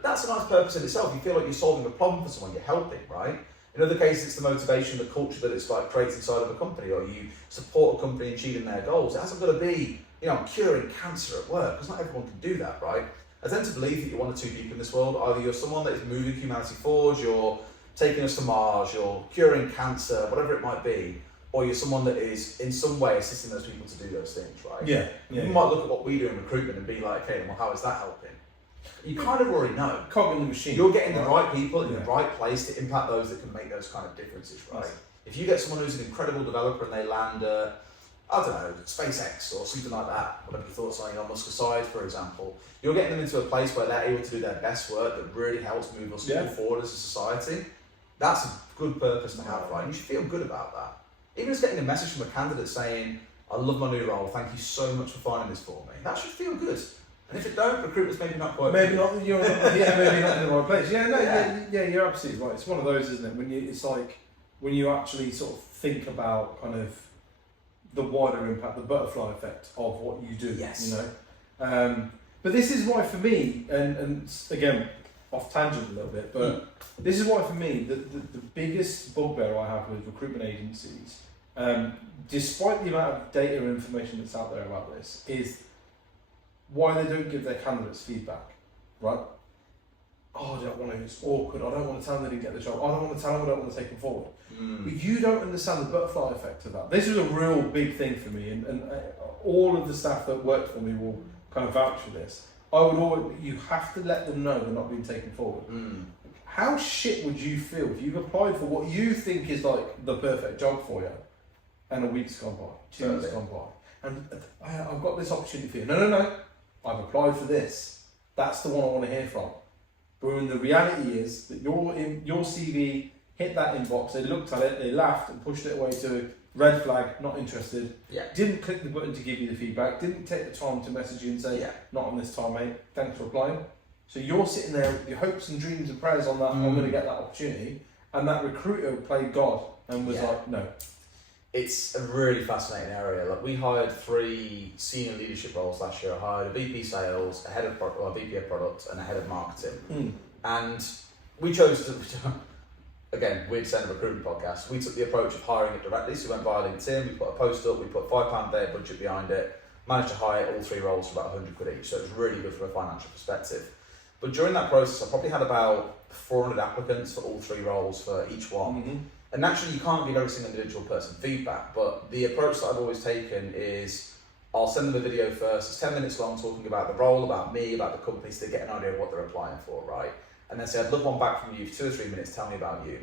That's a nice purpose in itself. You feel like you're solving a problem for someone, you're helping, right? In other cases, it's the motivation, the culture that it's like creates inside of a company, or you support a company in achieving their goals. It hasn't got to be, you know, I'm curing cancer at work, because not everyone can do that, right? I tend to believe that you're one or two deep in this world. Either you're someone that is moving humanity forward, you're taking us to Mars, you're curing cancer, whatever it might be, or you're someone that is in some way assisting those people to do those things, right? Yeah. You might look at what we do in recruitment and be like, okay, well, how is that helping? You kind of already know. Cog in the machine. You're getting the right people in Yeah. the right place to impact those that can make those kind of differences, right? Yes. If you get someone who's an incredible developer and they land, I don't know, SpaceX or something like that, whatever your thoughts are on Elon Musk's side, for example, you're getting them into a place where they're able to do their best work that really helps move us all forward as a society. That's a good purpose to have, right? You should feel good about that. Even just getting a message from a candidate saying, I love my new role, thank you so much for finding this for me. That should feel good. And if it don't, recruitment's maybe not quite maybe good. not. Maybe not in the right place. Yeah, you're absolutely right. It's one of those, isn't it? It's like when you actually sort of think about kind of the wider impact, the butterfly effect of what you do. Yes. You know. But this is why for me, and again, off tangent a little bit, but this is why for me the biggest bugbear I have with recruitment agencies, despite the amount of data and information that's out there about this, is why they don't give their candidates feedback, right? Oh, I don't want to, it's awkward, I don't want to tell them they didn't get the job, I don't want to tell them I don't want to take them forward. But you don't understand the butterfly effect of that. This is a real big thing for me, and all of the staff that work for me will kind of vouch for this. You have to let them know they're not being taken forward. How shit would you feel if you've applied for what you think is like the perfect job for you, and a week's gone by, 2 weeks gone by, and I've got this opportunity for you. No. I've applied for this. That's the one I want to hear from. But when the reality is that your CV hit that inbox, they looked at it, they laughed and pushed it away to red flag, not interested. Yeah. Didn't click the button to give you the feedback. Didn't take the time to message you and say, not on this time, mate. Thanks for applying. So you're sitting there with your hopes and dreams and prayers on that. I'm going to get that opportunity. And that recruiter played God and was like, no. It's a really fascinating area. Like, we hired 3 senior leadership roles last year. I hired a VP sales, a head of product, a VP of product, and a head of marketing. And we chose to, again, we'd send a recruitment podcast. We took the approach of hiring it directly. So we went via LinkedIn, we put a post up, we put £5 a day budget behind it, managed to hire all 3 roles for about 100 quid each. So it was really good from a financial perspective. But during that process, I probably had about 400 applicants for all 3 roles for each one. And naturally, you can't give every single individual person feedback, but the approach that I've always taken is I'll send them a video first. It's 10 minutes long, talking about the role, about me, about the company, so they get an idea of what they're applying for, right? And then say, I'd love one back from you for 2 or 3 minutes, tell me about you.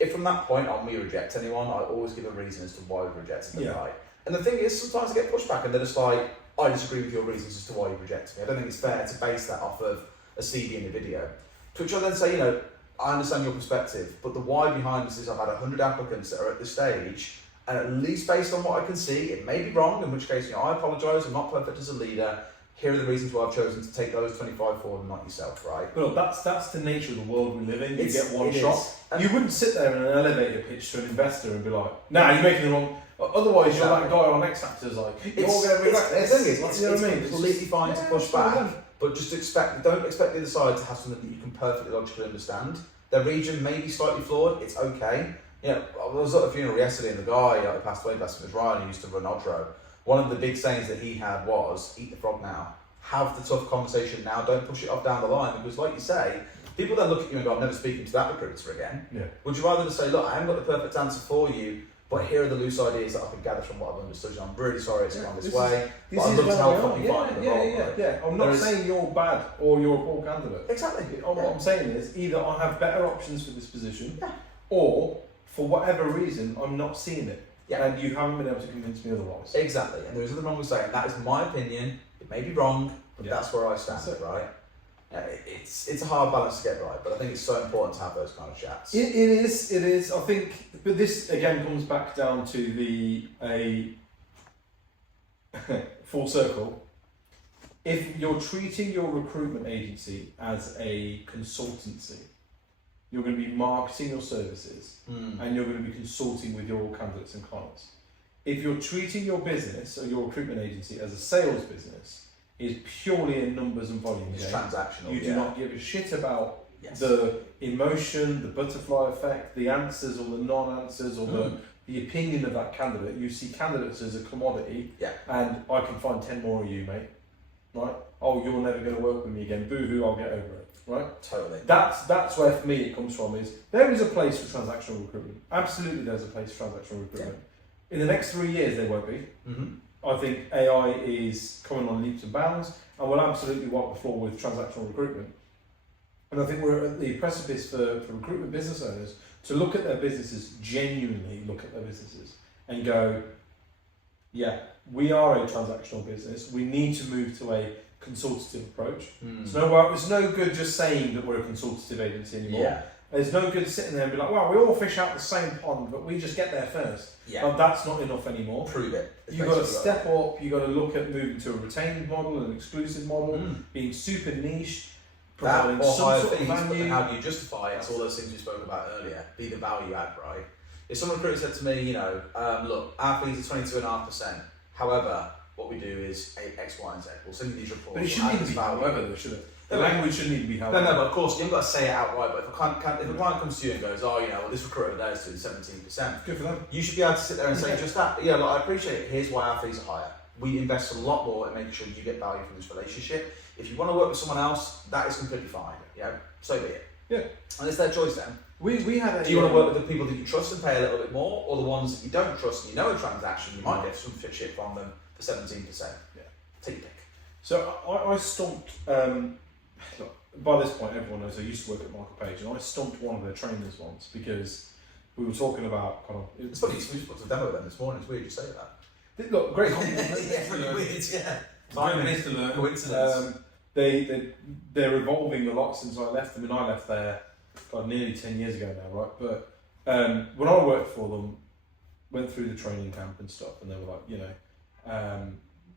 If from that point on we reject anyone, I always give a reason as to why we rejected them, right? And the thing is, sometimes I get pushback and they're just like, I disagree with your reasons as to why you rejected me. I don't think it's fair to base that off of a CV and a video. To which I then say, I understand your perspective, but the why behind this is I've had 100 applicants that are at this stage, and at least based on what I can see, it may be wrong, in which case, I apologise, I'm not perfect as a leader. Here are the reasons why I've chosen to take those 25 forward and not yourself, right? Well, that's the nature of the world we live in. You get one shot. You wouldn't sit there in an elevator pitch to an investor and be like, nah, you're making the wrong... Otherwise, you're that guy on X Factor's like, you're going to regret this. It's completely fine to push back. But just don't expect the other side to have something that you can perfectly logically understand. Their region may be slightly flawed, it's okay. I was at a funeral yesterday and the guy who passed away, bless him, was Ryan, who used to run Odro. One of the big sayings that he had was, eat the frog now. Have the tough conversation now, don't push it off down the line. Because like you say, people then look at you and go, I'm never speaking to that recruiter again. Would you rather just say, look, I haven't got the perfect answer for you, but here are the loose ideas that I can gather from what I've understood. I'm really sorry it's gone this way, but I'd love to help you find the role. I'm not saying you're bad or you're a poor candidate. Exactly. What I'm saying is either I have better options for this position, or for whatever reason I'm not seeing it, and you haven't been able to convince me otherwise. Exactly, and there's nothing wrong with saying that is my opinion. It may be wrong, but that's where I stand. Right? It's a hard balance to get right, but I think it's so important to have those kind of chats. It is. I think, but this again comes back down to a full circle. If you're treating your recruitment agency as a consultancy, you're going to be marketing your services and you're going to be consulting with your candidates and clients. If you're treating your business or your recruitment agency as a sales business, is purely in numbers and volume. It's transactional. You do not give a shit about the emotion, the butterfly effect, the answers or the non-answers or the opinion of that candidate. You see candidates as a commodity, and I can find 10 more of you, mate. Right? Oh, you're never going to work with me again. Boo-hoo, I'll get over it. Right? Totally. That's where for me it comes from. Is there is a place for transactional recruitment. Absolutely, there's a place for transactional recruitment. In the next 3 years, there won't be. I think AI is coming on leaps and bounds and will absolutely wipe the floor with transactional recruitment. And I think we're at the precipice for recruitment business owners to look at their businesses, genuinely look at their businesses and go, yeah, we are a transactional business. We need to move to a consultative approach. It's no good just saying that we're a consultative agency anymore. Yeah. There's no good sitting there and be like, well, we all fish out the same pond, but we just get there first. Yeah. Well, that's not enough anymore. Prove it. You've got to step up, you've got to look at moving to a retained model, an exclusive model, being super niche, providing that or some higher sort of fees, but value. then how do you justify it? It's all those things we spoke about earlier. Be the value add, right? If some recruiter said to me, look, our fees are 22.5%. However, what we do is X, Y, and Z. We'll send you these reports. But it shouldn't even be however, though, should it? The language shouldn't even be however. No, but of course, you haven't got to say it outright, but if a client comes to you and goes, this recruiter there is doing 17%, good for them. You should be able to sit there and say just that. Yeah, look, I appreciate it. Here's why our fees are higher. We invest a lot more in making sure you get value from this relationship. If you want to work with someone else, that is completely fine. So be it. Yeah. And it's their choice then. We had Do you want to work with the people that you trust and pay a little bit more, or the ones that you don't trust and you know a transaction, you might get some shit from them for 17%. Yeah. Take your pick. So I stumped, look, by this point everyone knows I used to work at Michael Page, and I stumped one of their trainers once because we were talking about kind of... It's funny, we just put a demo of them this morning, it's weird you say that. Look, great compliment. It's really weird, yeah. Time is to learn. Coincidence. They're evolving a lot since I left them, and I left there nearly 10 years ago now, right? But when I worked for them, went through the training camp and stuff, and they were like,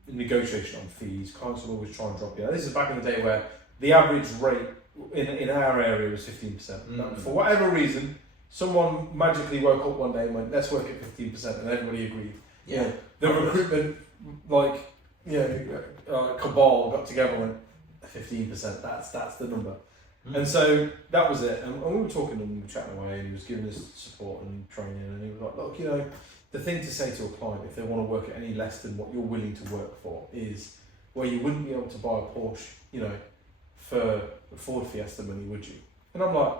negotiation on fees, clients will always try and drop you. This is back in the day where the average rate in our area was 15%. For whatever reason, someone magically woke up one day and went, let's work at 15%, and everybody agreed. Yeah. The recruitment, cabal got together and went, 15%, that's the number. And so that was it. And we were talking and we were chatting away, and he was giving us support and training, and he was like, look, the thing to say to a client if they want to work at any less than what you're willing to work for is, well, you wouldn't be able to buy a Porsche, for a Ford Fiesta money, would you? And I'm like,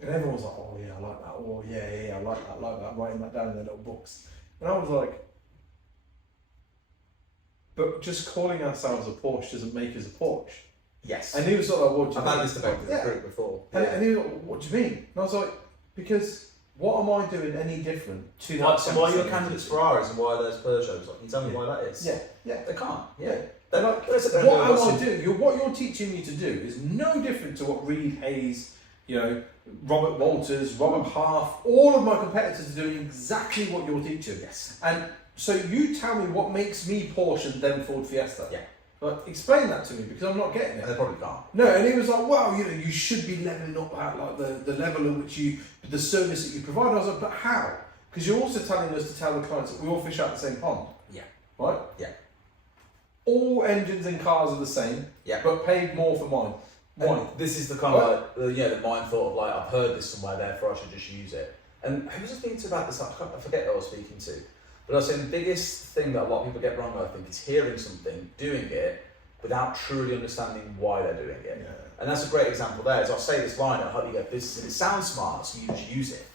and everyone's like, oh yeah, I like that, or yeah, I like that, I'm writing that down in their little books. And I was like, but just calling ourselves a Porsche doesn't make us a Porsche. Yes. And he was sort of like, what do you I've mean? had this debate with the group before. And he was like, what do you mean? And I was like, because what am I doing any different to that? So why are your candidates Ferraris and why are those Peugeots? Can you tell me why that is? Yeah. They can't. Yeah. They're like, what am I doing? What you're teaching me to do is no different to what Reed Hayes, Robert Walters, Robert Half, all of my competitors are doing exactly what you're teaching. Yes. And so you tell me what makes me Porsche and then Ford Fiesta. Yeah. Like, explain that to me, because I'm not getting it. And they probably can't. No, and he was like, wow, you should be leveling up at the level in which the service that you provide. I was like, but how? Because you're also telling us to tell the clients that we all fish out the same pond. Yeah. Right? Yeah. All engines in cars are the same, but paid more for mine. Why? This is the kind of the mind thought of I've heard this somewhere, therefore I should just use it. And who was I speaking to about this? I forget who I was speaking to. But I was saying the biggest thing that a lot of people get wrong, I think, is hearing something, doing it, without truly understanding why they're doing it. Yeah. And that's a great example there. Is I'll say this line, I hope you get this, and it sounds smart, so you just use it.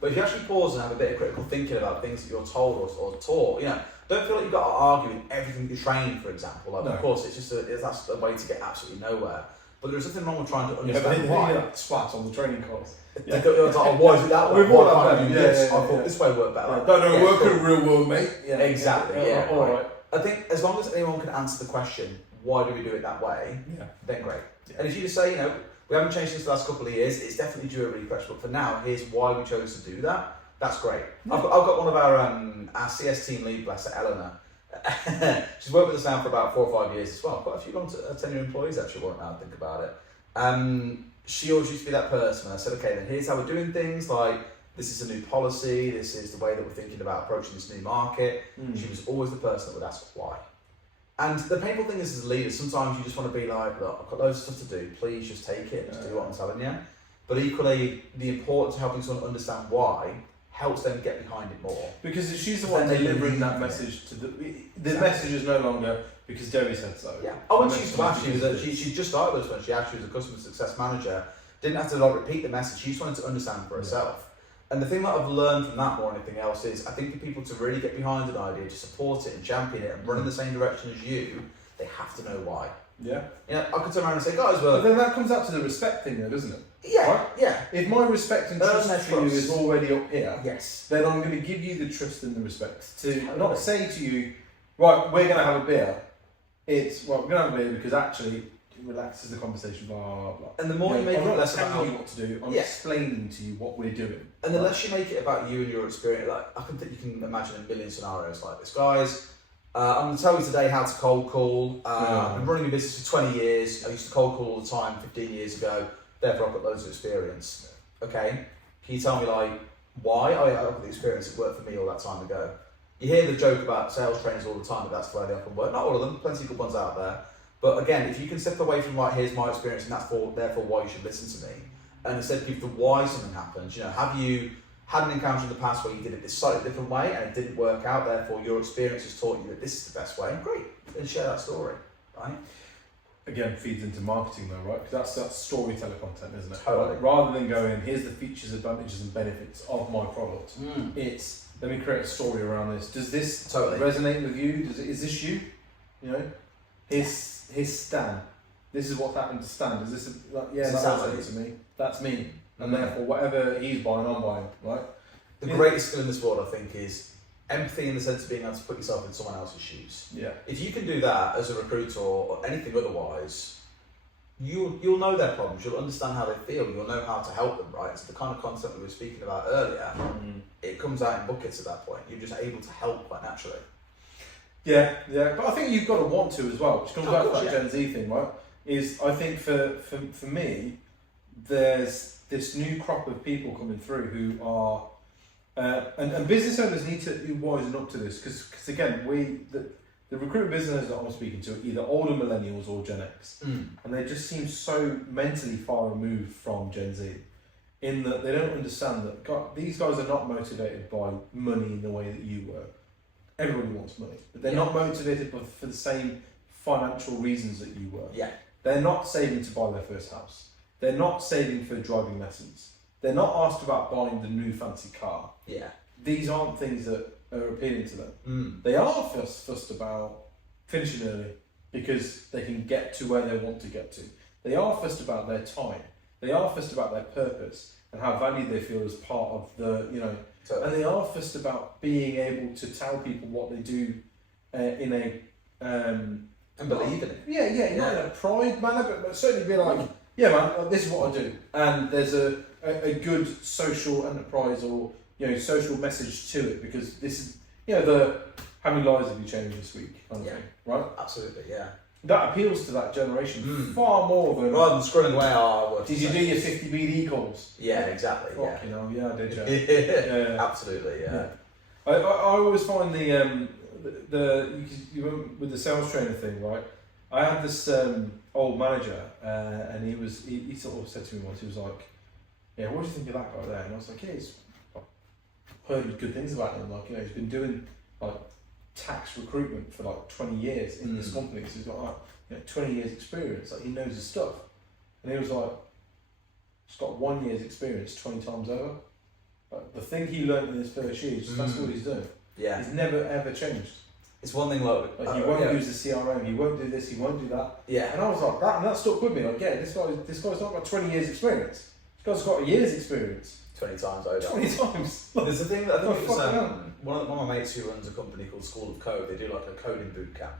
But if you actually pause and have a bit of critical thinking about things that you're told or taught, don't feel like you've got to argue in everything you're trained, for example. Of course, it's just that's a way to get absolutely nowhere. But there's nothing wrong with trying to understand why. Splat on the training course. Why is it that way? We've all had that. I thought this way worked better. Don't work in the real world, mate. Exactly. Yeah. All right. I think as long as anyone can answer the question, why do we do it that way? Then great. Yeah. And if you just say, we haven't changed this the last couple of years, it's definitely due a refresh. But for now, here's why we chose to do that. That's great. Yeah. I've got one of our CS team lead, bless her, Eleanor. She's worked with us now for about 4 or 5 years as well. Quite a few long tenure employees actually, now I think about it. She always used to be that person. I said, okay, then here's how we're doing things. This is a new policy. This is the way that we're thinking about approaching this new market. She was always the person that would ask why. And the painful thing is, as a leader, sometimes you just want to be like, look, I've got loads of stuff to do. Please just take it. Just do what I'm telling you. But equally, the importance of helping someone understand why helps them get behind it more. Because she's the one delivering that message to the message is no longer because Derry said so. Yeah. When she used to ask, she just started with us when she actually was a customer success manager. Didn't have to repeat the message. She just wanted to understand for herself. And the thing that I've learned from that more than anything else is I think for people to really get behind an idea, to support it and champion it and run in the same direction as you, they have to know why. Yeah. I could turn around and say, guys, well... But then that comes out to the respect thing though, doesn't it? Yeah, right? yeah. If my respect and trust for you is already up here, yes, then I'm going to give you the trust and the respect to not say to you, right, we're going to have a beer. It's, well, we're going to have a beer because actually it relaxes the conversation, blah, blah, blah. And the more you make it less about telling you what to do, I'm explaining to you what we're doing. And the less you make it about you and your experience, like I can think you can imagine a million scenarios like this. Guys, I'm going to tell you today how to cold call. I've been running a business for 20 years. I used to cold call all the time 15 years ago. Therefore, I've got loads of experience. Okay, can you tell me like why? I've got the experience. It worked for me all that time ago. You hear the joke about sales trainers all the time, but that's where they often work. Not all of them, plenty of good ones out there. But again, if you can step away from right, here's my experience, and that's therefore why you should listen to me, and instead give the why something happens. Have you had an encounter in the past where you did it this slightly different way and it didn't work out? Therefore, your experience has taught you that this is the best way. Great, and share that story, right? Again, feeds into marketing though, right? Because that's storyteller content, isn't it? Totally. Rather than going, here's the features, advantages, and benefits of my product. It's, let me create a story around this. Does this resonate with you? Is this you? Here's Stan. This is what happened to Stan. Is this that resonates to me? That's me. And therefore, whatever he's buying, I'm buying, right? The greatest skill in this world, I think, is empathy in the sense of being able to put yourself in someone else's shoes. Yeah. If you can do that as a recruiter or anything otherwise, you'll know their problems. You'll understand how they feel. You'll know how to help them, right? It's the kind of concept we were speaking about earlier. It comes out in buckets at that point. You're just able to help quite naturally. Yeah. But I think you've got to want to as well, which comes back to that Gen Z thing, right? I think for me, there's this new crop of people coming through who are, and business owners need to wisen up to this because again, the recruitment businesses that I'm speaking to are either older millennials or Gen X, and they just seem so mentally far removed from Gen Z, in that they don't understand that these guys are not motivated by money in the way that you were. Everybody wants money, but they're not motivated for the same financial reasons that you were. Yeah. They're not saving to buy their first house. They're not saving for driving lessons. They're not asked about buying the new fancy car. Yeah. These aren't things that are appealing to them. They are fussed about finishing early because they can get to where they want to get to. They are fussed about their time. They are fussed about their purpose and how valued they feel as part of the, and they are fussed about being able to tell people what they do in a and believe in it. Yeah, not in a pride manner, but certainly be like, yeah, man, this is what I do, and there's a good social enterprise or social message to it because this is how many lives have you changed this week kind of thing, right? Absolutely, yeah. That appeals to that generation far more than rather than scrolling away. Did you do your 50 BD calls? Yeah, exactly. Fuck, yeah, I did. Yeah. Absolutely, yeah. I always find you went with the sales trainer thing, right? I had this old manager, and he sort of said to me once, he was like, "Yeah, what do you think of that guy there?" And I was like, "Yeah, I've heard good things about him. Like, he's been doing like tax recruitment for like 20 years in this company, so he's got like 20 years experience. Like, he knows his stuff." And he was like, "He's got 1 year's experience 20 times over. Like, the thing he learned in his first year, that's what he's doing. Yeah, he's never ever changed." It's one thing like he won't use the CRM, he won't do this, he won't do that. Yeah. And I was like, that stuck with me. Like, yeah, this guy's not got 20 years experience. This guy's got a year's experience. 20 times over. 20 times. There's a thing that I think it was one of my mates who runs a company called School of Code. They do like a coding boot camp.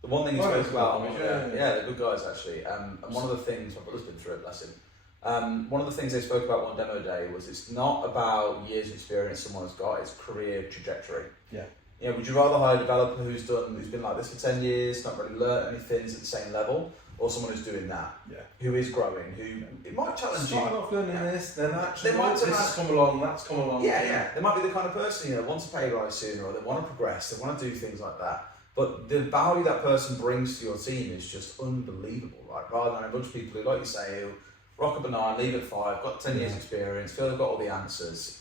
The one thing he spoke about, they're good guys actually. And one of the things, my brother's been through it, bless him. One of the things they spoke about one demo day was it's not about years of experience someone has got, it's career trajectory. Yeah. Would you rather hire a developer who's been like this for 10 years, not really learned anything, is at the same level, or someone who's doing that, who is growing, who it might challenge you. Starting off learning this, then actually this has come along, that's come along. Yeah. They might be the kind of person who wants a pay rise sooner, or they want to progress, they want to do things like that. But the value that person brings to your team is just unbelievable, right? Rather than a bunch of people who, like you say, who rock up a 9, leave at 5, got 10 years experience, feel they've got all the answers.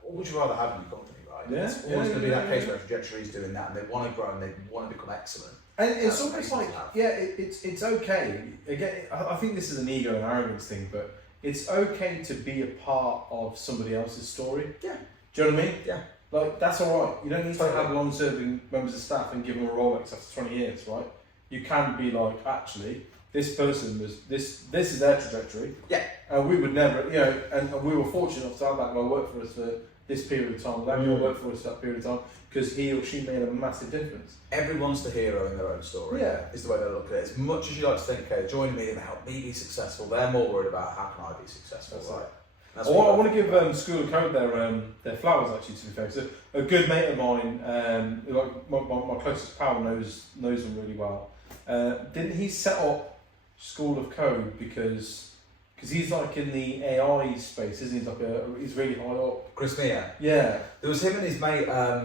What would you rather have in your company? It's always going to be that case where trajectory is doing that and they want to grow and they want to become excellent. And it's almost like, it's okay. Again, I think this is an ego and arrogance thing, but it's okay to be a part of somebody else's story. Yeah. Do you know what I mean? Yeah. Like, that's all right. You don't need Totally. to have long-serving members of staff and give them a Rolex after 20 years, right? You can be like, actually, this person was, this is their trajectory. Yeah. And we would never, you know, and we were fortunate enough to have that guy work for us for this period of time. That guy worked for us that period of time because he or she made a massive difference. Everyone's the hero in their own story. Yeah. Is the way they look at it. As much as you like to think, okay, join me and help me be successful, they're more worried about how can I be successful, That's right? it. That's I want to give School of Code their flowers, actually, to be fair. So a good mate of mine, like my closest pal, knows them really well. Didn't he set up School of Code because he's like in the AI space, isn't he? He's really high up. Chris Mia. Yeah. There was him and his mate, I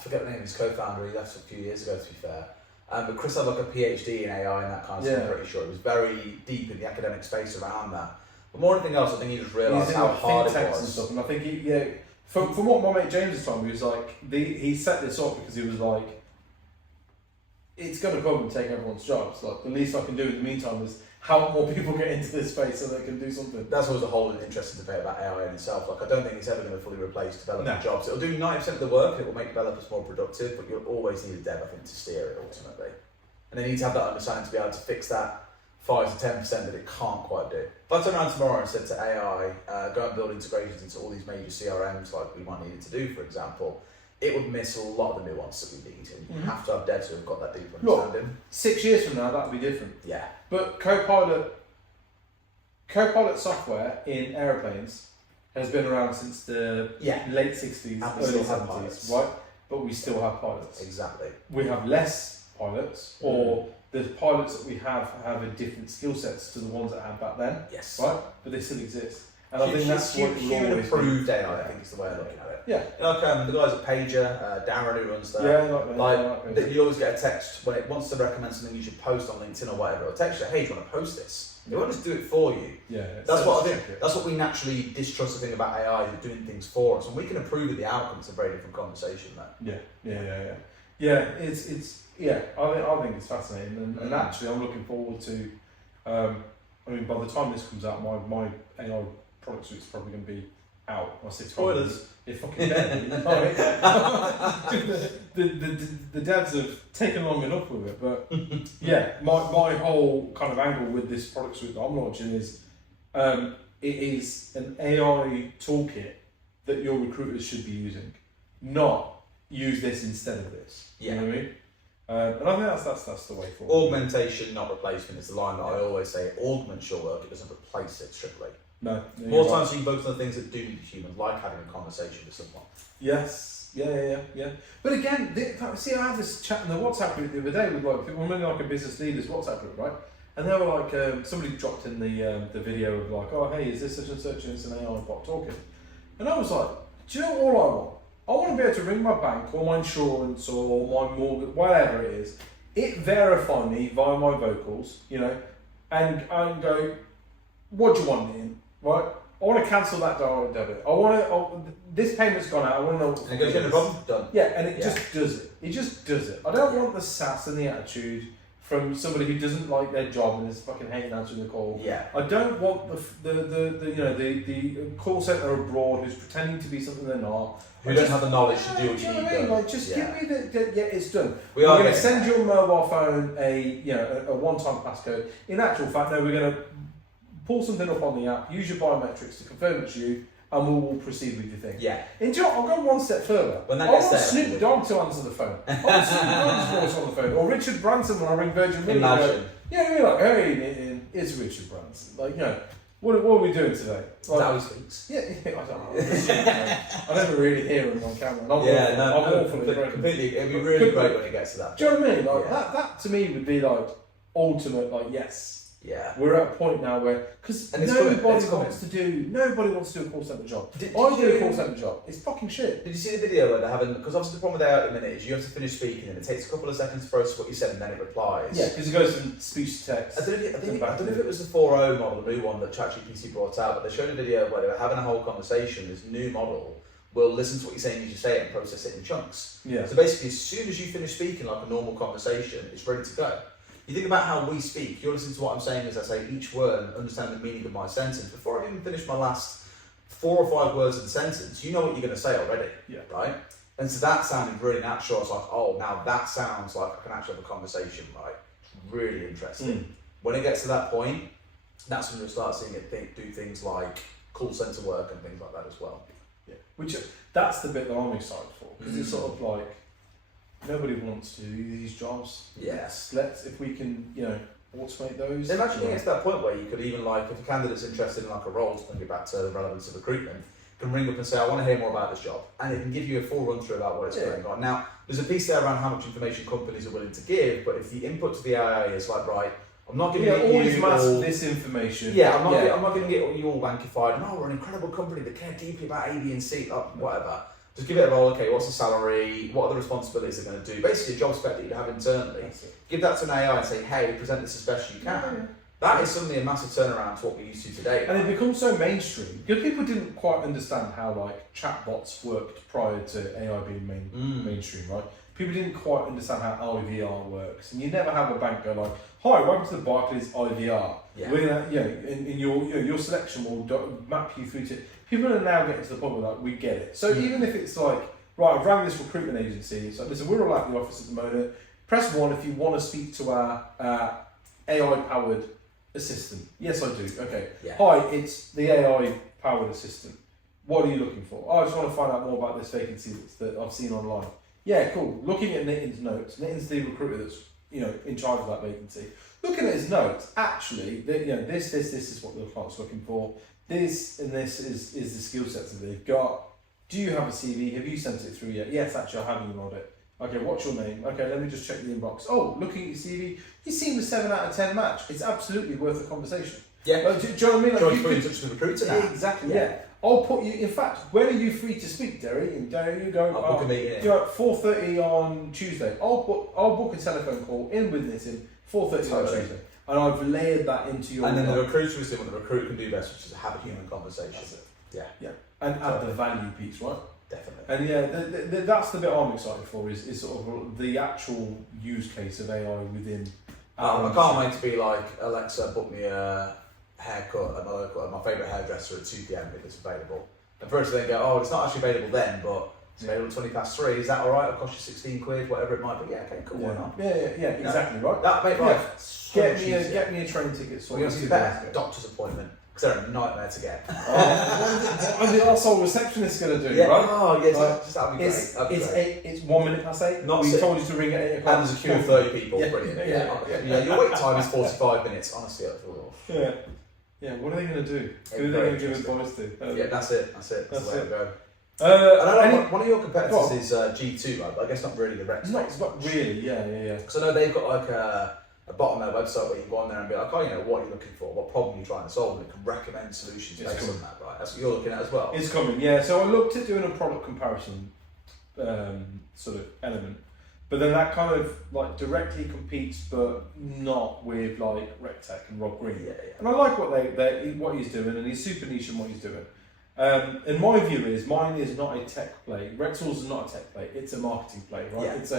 forget the name of his co-founder, he left a few years ago, to be fair. But Chris had like a PhD in AI and that kind of stuff, I'm pretty sure. He was very deep in the academic space around that. But more than anything else, I think he just realised how hard it was. And stuff, and I think from what my mate James was telling me, he was like, he set this up because he was like, it's going to come and take everyone's jobs. Like, the least I can do in the meantime is help more people get into this space so they can do something. That's always a whole interesting debate about AI in itself. Like, I don't think it's ever going to fully replace developer jobs. It'll do 90% of the work, it will make developers more productive, but you'll always need a dev, I think, to steer it ultimately. And they need to have that understanding to be able to fix that 5 to 10% that it can't quite do. If I turn around tomorrow and said to AI, go and build integrations into all these major CRMs like we might need it to do, for example, it would miss a lot of the nuance that we need. And you have to have devs who have got that deeper understanding. 6 years from now, that'll be different. Yeah. But Copilot software in aeroplanes has been around since the late 60s, early 70s, right? But we still have pilots. Exactly. We have less pilots, or the pilots that we have a different skill sets to the ones that I had back then. Yes. Right? But they still exist. And I think that's what human improved AI, I think is the way of looking at it. Yeah. Like the guys at Pager, Darren who runs that. Yeah, you always get a text when it wants to recommend something you should post on LinkedIn or whatever. It'll text you, hey, do you want to post this? They won't just do it for you. Yeah. That's what I think. That's what we naturally distrust the thing about AI, is doing things for us, and we can improve with the outcome. It's a very different conversation there. Yeah. I think it's fascinating, and actually, I'm looking forward to. I mean, by the time this comes out, my AI product suite's probably going to be out. I say spoilers. It fucking better. the devs have taken long enough with it, but yeah, my whole kind of angle with this product suite that I'm launching is, it is an AI toolkit that your recruiters should be using, not use this instead of this. Yeah. You know what I mean? And I think that's the way forward. Augmentation, not replacement, is the line that I always say. It augments your work, it doesn't replace it strictly. No. More times you can focus on the things that do need humans, like having a conversation with someone. Yes. Yeah. But again, see, I had this chat in the WhatsApp group the other day with we're running like a business leaders WhatsApp group, right? And they were like, somebody dropped in the video of like, oh hey, is this such and such, and it's an AI bot talking. And I was like, do you know all I want? I want to be able to ring my bank or my insurance or my mortgage, whatever it is, it verify me via my vocals, you know, and go, what do you want, Ian? Right? I want to cancel that direct debit. This payment's gone out. I want to know. And it goes, no problem, done. Yeah, and it just does it. It just does it. I don't want the sass and the attitude from somebody who doesn't like their job and is fucking hating answering the call. Yeah. I don't want the call center abroad who's pretending to be something they're not. Who don't have the knowledge to do what you need done. Like, just give me it's done. We're going to send your mobile phone a one-time passcode. In actual fact, no, we're going to pull something up on the app, use your biometrics to confirm it's you, and we'll proceed with your thing. Yeah. And I'll go one step further. When that I gets want there, Snoop Dogg to answer the phone. I want Snoop Dogg's voice on the phone. Or Richard Branson when I ring Virgin Media. Imagine. You're like, hey, it's Richard Branson. Like, what are we doing today? Like, that was speaks. Yeah, I don't know. I never really hear him on camera. I'm awful in completely. It'd be really great when it gets to that. Do you know what I mean? Like that to me would be like ultimate. Like yes. Yeah. We're at a point now where because nobody wants to do a call centre job. I do a call centre job. It's fucking shit. Did you see the video where they're having? Because obviously the problem with AI at the minute is you have to finish speaking and it takes a couple of seconds to process what you said and then it replies. Yeah, because it goes from speech to text. I don't know if it was the 4.0 model, the new one that ChatGPT brought out, but they showed a video where they were having a whole conversation. This new model will listen to what you're saying as you say it and process it in chunks. Yeah. So basically, as soon as you finish speaking like a normal conversation, it's ready to go. you think about how we speak, you're listening to what I'm saying as I say each word and understand the meaning of my sentence. Before I even finish my last 4 or 5 words of the sentence, you know what you're going to say already, right? And so that sounded really natural. I was like, oh, now that sounds like I can actually have a conversation, right? Really interesting. When it gets to that point, that's when you'll start seeing it do things like call centre work and things like that as well. Yeah, which that's the bit that I'm excited for, because it's sort of like nobody wants to do these jobs. Yes. Let's if we can, automate those. Imagine getting to that point where you could even like, if a candidate's interested in like a role, to bring it back to the relevance of recruitment, can ring up and say, I want to hear more about this job, and it can give you a full run through about what it's going on. Now, there's a piece there around how much information companies are willing to give, but if the input to the AI is like, right, I'm not giving always you mask all this information. Yeah, I'm not going to get you all wankified. No, we're an incredible company that care deeply about A, B, and C, whatever. Just give it a roll. Okay, what's the salary? What are the responsibilities they're going to do? Basically, a job spec that you have internally. Give that to an AI and say, hey, present this as best you can. That is suddenly a massive turnaround to what we're used to today. And it becomes so mainstream because people didn't quite understand how like chatbots worked prior to AI being mainstream, right? People didn't quite understand how IVR works, and you never have a bank go like, "Hi, welcome to the Barclays IVR." Yeah. We're gonna, in your selection will map you through to. People are now getting to the point where like we get it. So even if it's like, right, I've rang this recruitment agency. It's like, listen, we're all at the office at the moment. Press 1 if you want to speak to our AI-powered assistant. Yes, I do. Okay. Yeah. Hi, it's the AI-powered assistant. What are you looking for? Oh, I just want to find out more about this vacancy that I've seen online. Yeah, cool. Looking at Nitin's notes. Nitin's the recruiter that's in charge of that vacancy. Looking at his notes, actually, this is what the client's looking for. This and this is the skill sets that they've got. Do you have a CV? Have you sent it through yet? Yes, actually, I have emailed it. Okay, what's your name? Okay, let me just check the inbox. Oh, looking at your CV, you seem a 7 out of 10 match. It's absolutely worth a conversation. Yeah. Do you know what I mean? Like, you put in touch with the recruiter now. Exactly. Yeah. I'll put you. In fact, when are you free to speak, Derry? And Derry, you go. I'll book a meeting. 4:30 on Tuesday. I'll book a telephone call in with Nitin 4:30 on Tuesday, and I've layered that into your. And then the recruiter is doing what the recruiter can do best, which is have a human conversation. That's it. Yeah. Yeah. And add the value piece, right? Definitely. And that's the bit I'm excited for is sort of the actual use case of AI within. I can't wait to be like, Alexa, book me a haircut at my favourite hairdresser at 2 PM if it's available. And first they go, oh, it's not actually available then, but it's available 3:20. Is that alright? It'll cost you 16 quid, whatever it might be. Yeah, okay, cool, why not? Yeah, exactly, right? That makes life so get me a train ticket. We're going to see better doctor's appointment, because they're a nightmare to get. And the arsehole receptionist going to do, yeah. right? Oh, yes, that'd be great. It's 1 minute past 8. Not we told you to ring at 8 o'clock. And there's a queue of 30 people. Yeah. Brilliant. Yeah. Your wait time is 45 minutes. Honestly, that's all. Yeah, what are they going to do? Who are they going to give advice to? Yeah, that's it. That's the way to go. One of your competitors is G2, right? But I guess not really the Rex. It's not really, yeah. Because I know they've got like a bottom of their website where you can go on there and be like, oh, what are you looking for? What problem are you trying to solve? And it can recommend solutions based on that, right? That's what you're looking at as well. It's coming, yeah. So I looked at doing a product comparison sort of element. But then that kind of like directly competes, but not with like RecTalk and Rob Green. Yeah. And I like what he's doing, and he's super niche in what he's doing. And my view is, mine is not a tech play. RecTools is not a tech play. It's a marketing play, right? Yeah. It's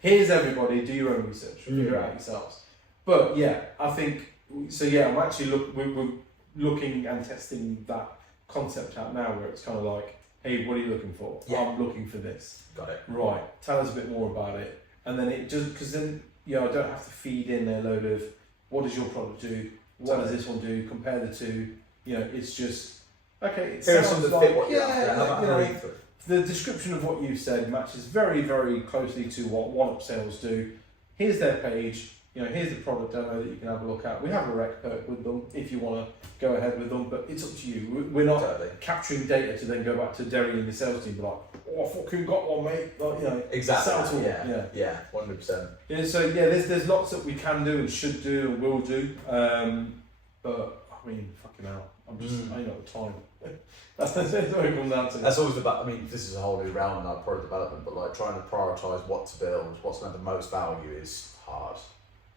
here's everybody, do your own research, figure it out yourselves. But yeah, I think so. Yeah, I'm actually we're looking and testing that concept out now, where it's kind of like, hey, what are you looking for? Yeah. I'm looking for this. Got it. Right. Tell us a bit more about it. And then it just, because then, I don't have to feed in a load of, what does your product do? What does this one do? Compare the two. It's just, okay, it sounds like, the description of what you've said matches very, very closely to what OneUp Sales do. Here's their page. Here's the product demo that you can have a look at. We have a rec perk with them if you want to go ahead with them, but it's up to you. We're not capturing data to then go back to Derry and the sales team, be like, oh, I fucking got one, mate. Like, exactly. Yeah, 100%. Yeah, so there's lots that we can do and should do and will do, but I mean, fucking hell, I ain't got the time. That's what it comes down to. That's always this is a whole new realm in our product development, but like trying to prioritise what to build, what's going to have the most value is hard.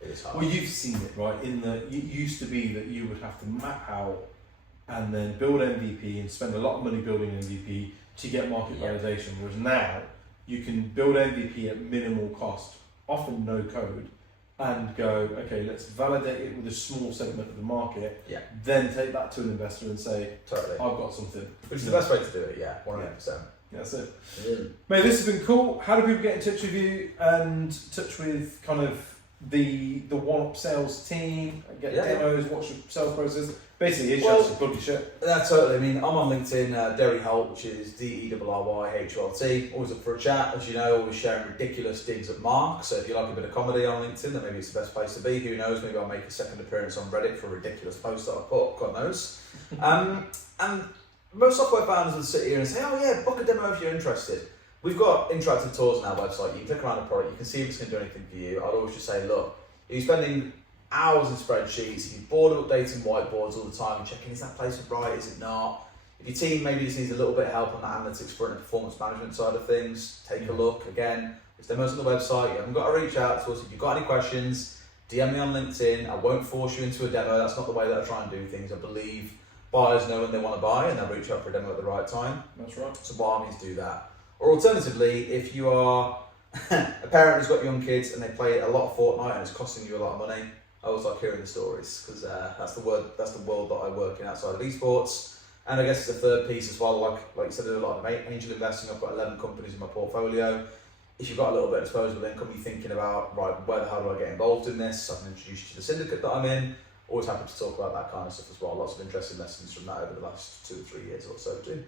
It is hard. Well, you've seen it, right? It used to be that you would have to map out and then build MVP and spend a lot of money building MVP to get market validation, whereas now you can build MVP at minimal cost, often no code, and go, okay, let's validate it with a small segment of the market, then take that to an investor and say, totally, I've got something. Which is the best way to do it, 100%. Yeah, that's it. Mate, this has been cool. How do people get in touch with you and touch with kind of the OneUp Sales team, get demos, watch the sales process? Basically, it's just plug your shit. Yeah, totally. I mean, I'm on LinkedIn, Derry Holt, which is DERRYHOLT. Always up for a chat, as you know, always sharing ridiculous digs at Mark. So if you like a bit of comedy on LinkedIn, then maybe it's the best place to be. Who knows? Maybe I'll make a second appearance on Reddit for a ridiculous post that I put. God knows. And most software founders will sit here and say, oh yeah, book a demo if you're interested. We've got interactive tours on our website. You can click around the product, you can see if it's going to do anything for you. I'd always just say, look, if you're spending hours in spreadsheets, if you're bored of updating whiteboards all the time and checking, is that placement right, is it not? If your team maybe just needs a little bit of help on the analytics front and performance management side of things, take a look. Again, there's demos on the website. You haven't got to reach out to us. If you've got any questions, DM me on LinkedIn. I won't force you into a demo. That's not the way that I try and do things. I believe buyers know when they want to buy and they'll reach out for a demo at the right time. That's right. So by all means do that. Or alternatively, if you are a parent who's got young kids and they play a lot of Fortnite and it's costing you a lot of money, I always like hearing the stories because that's the world that I work in outside of esports. And I guess it's a third piece as well. Like you said, I do a lot of angel investing. I've got 11 companies in my portfolio. If you've got a little bit of disposable income, you're thinking about, right, where the hell do I get involved in this? I can introduce you to the syndicate that I'm in. Always happy to talk about that kind of stuff as well. Lots of interesting lessons from that over the last 2 or 3 years or so too.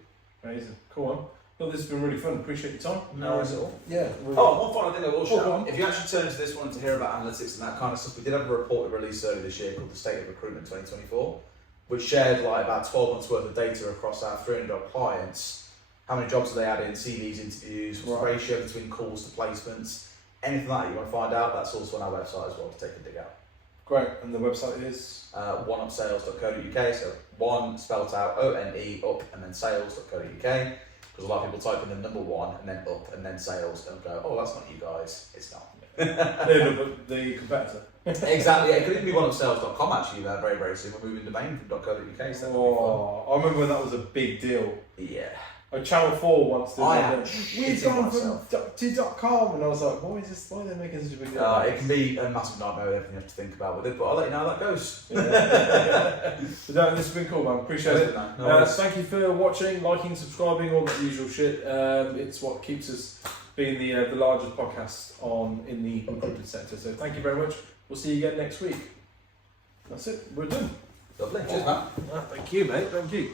Amazing. Cool on. Well, this has been really fun. Appreciate your time. No worries at all. Yeah. Oh, one final thing I will shout. If you actually turn to this one to hear about analytics and that kind of stuff, we did have a report we released earlier this year called the State of Recruitment 2024, which shared like about 12 months worth of data across our 300 clients. How many jobs are they adding, CVs, interviews, what's the ratio between calls to placements, anything like that you want to find out, that's also on our website as well to take a dig out. Great, and the website is? OneUpSales.co.uk, so one spelt out O-N-E, up, and then sales.co.uk, because a lot of people type in the number one, and then up, and then sales, and go, oh, that's not you guys, it's not. The competitor. Exactly, yeah, it could even be OneUpSales.com actually very, very soon. We're moving domain from .co.uk, so that I remember that was a big deal. Yeah. Channel 4 once did we've gone to .com, and I was like, why are they making such a big deal? It can be a massive nightmare with everything you have to think about with it, but I'll let you know how that goes. But no, this has been cool, man. Appreciate it. No thank you for watching, liking, subscribing, all that usual shit. It's what keeps us being the largest podcast in the recruitment sector. So thank you very much. We'll see you again next week. That's it. We're done. Lovely. Cheers, man. Thank you, mate. Thank you.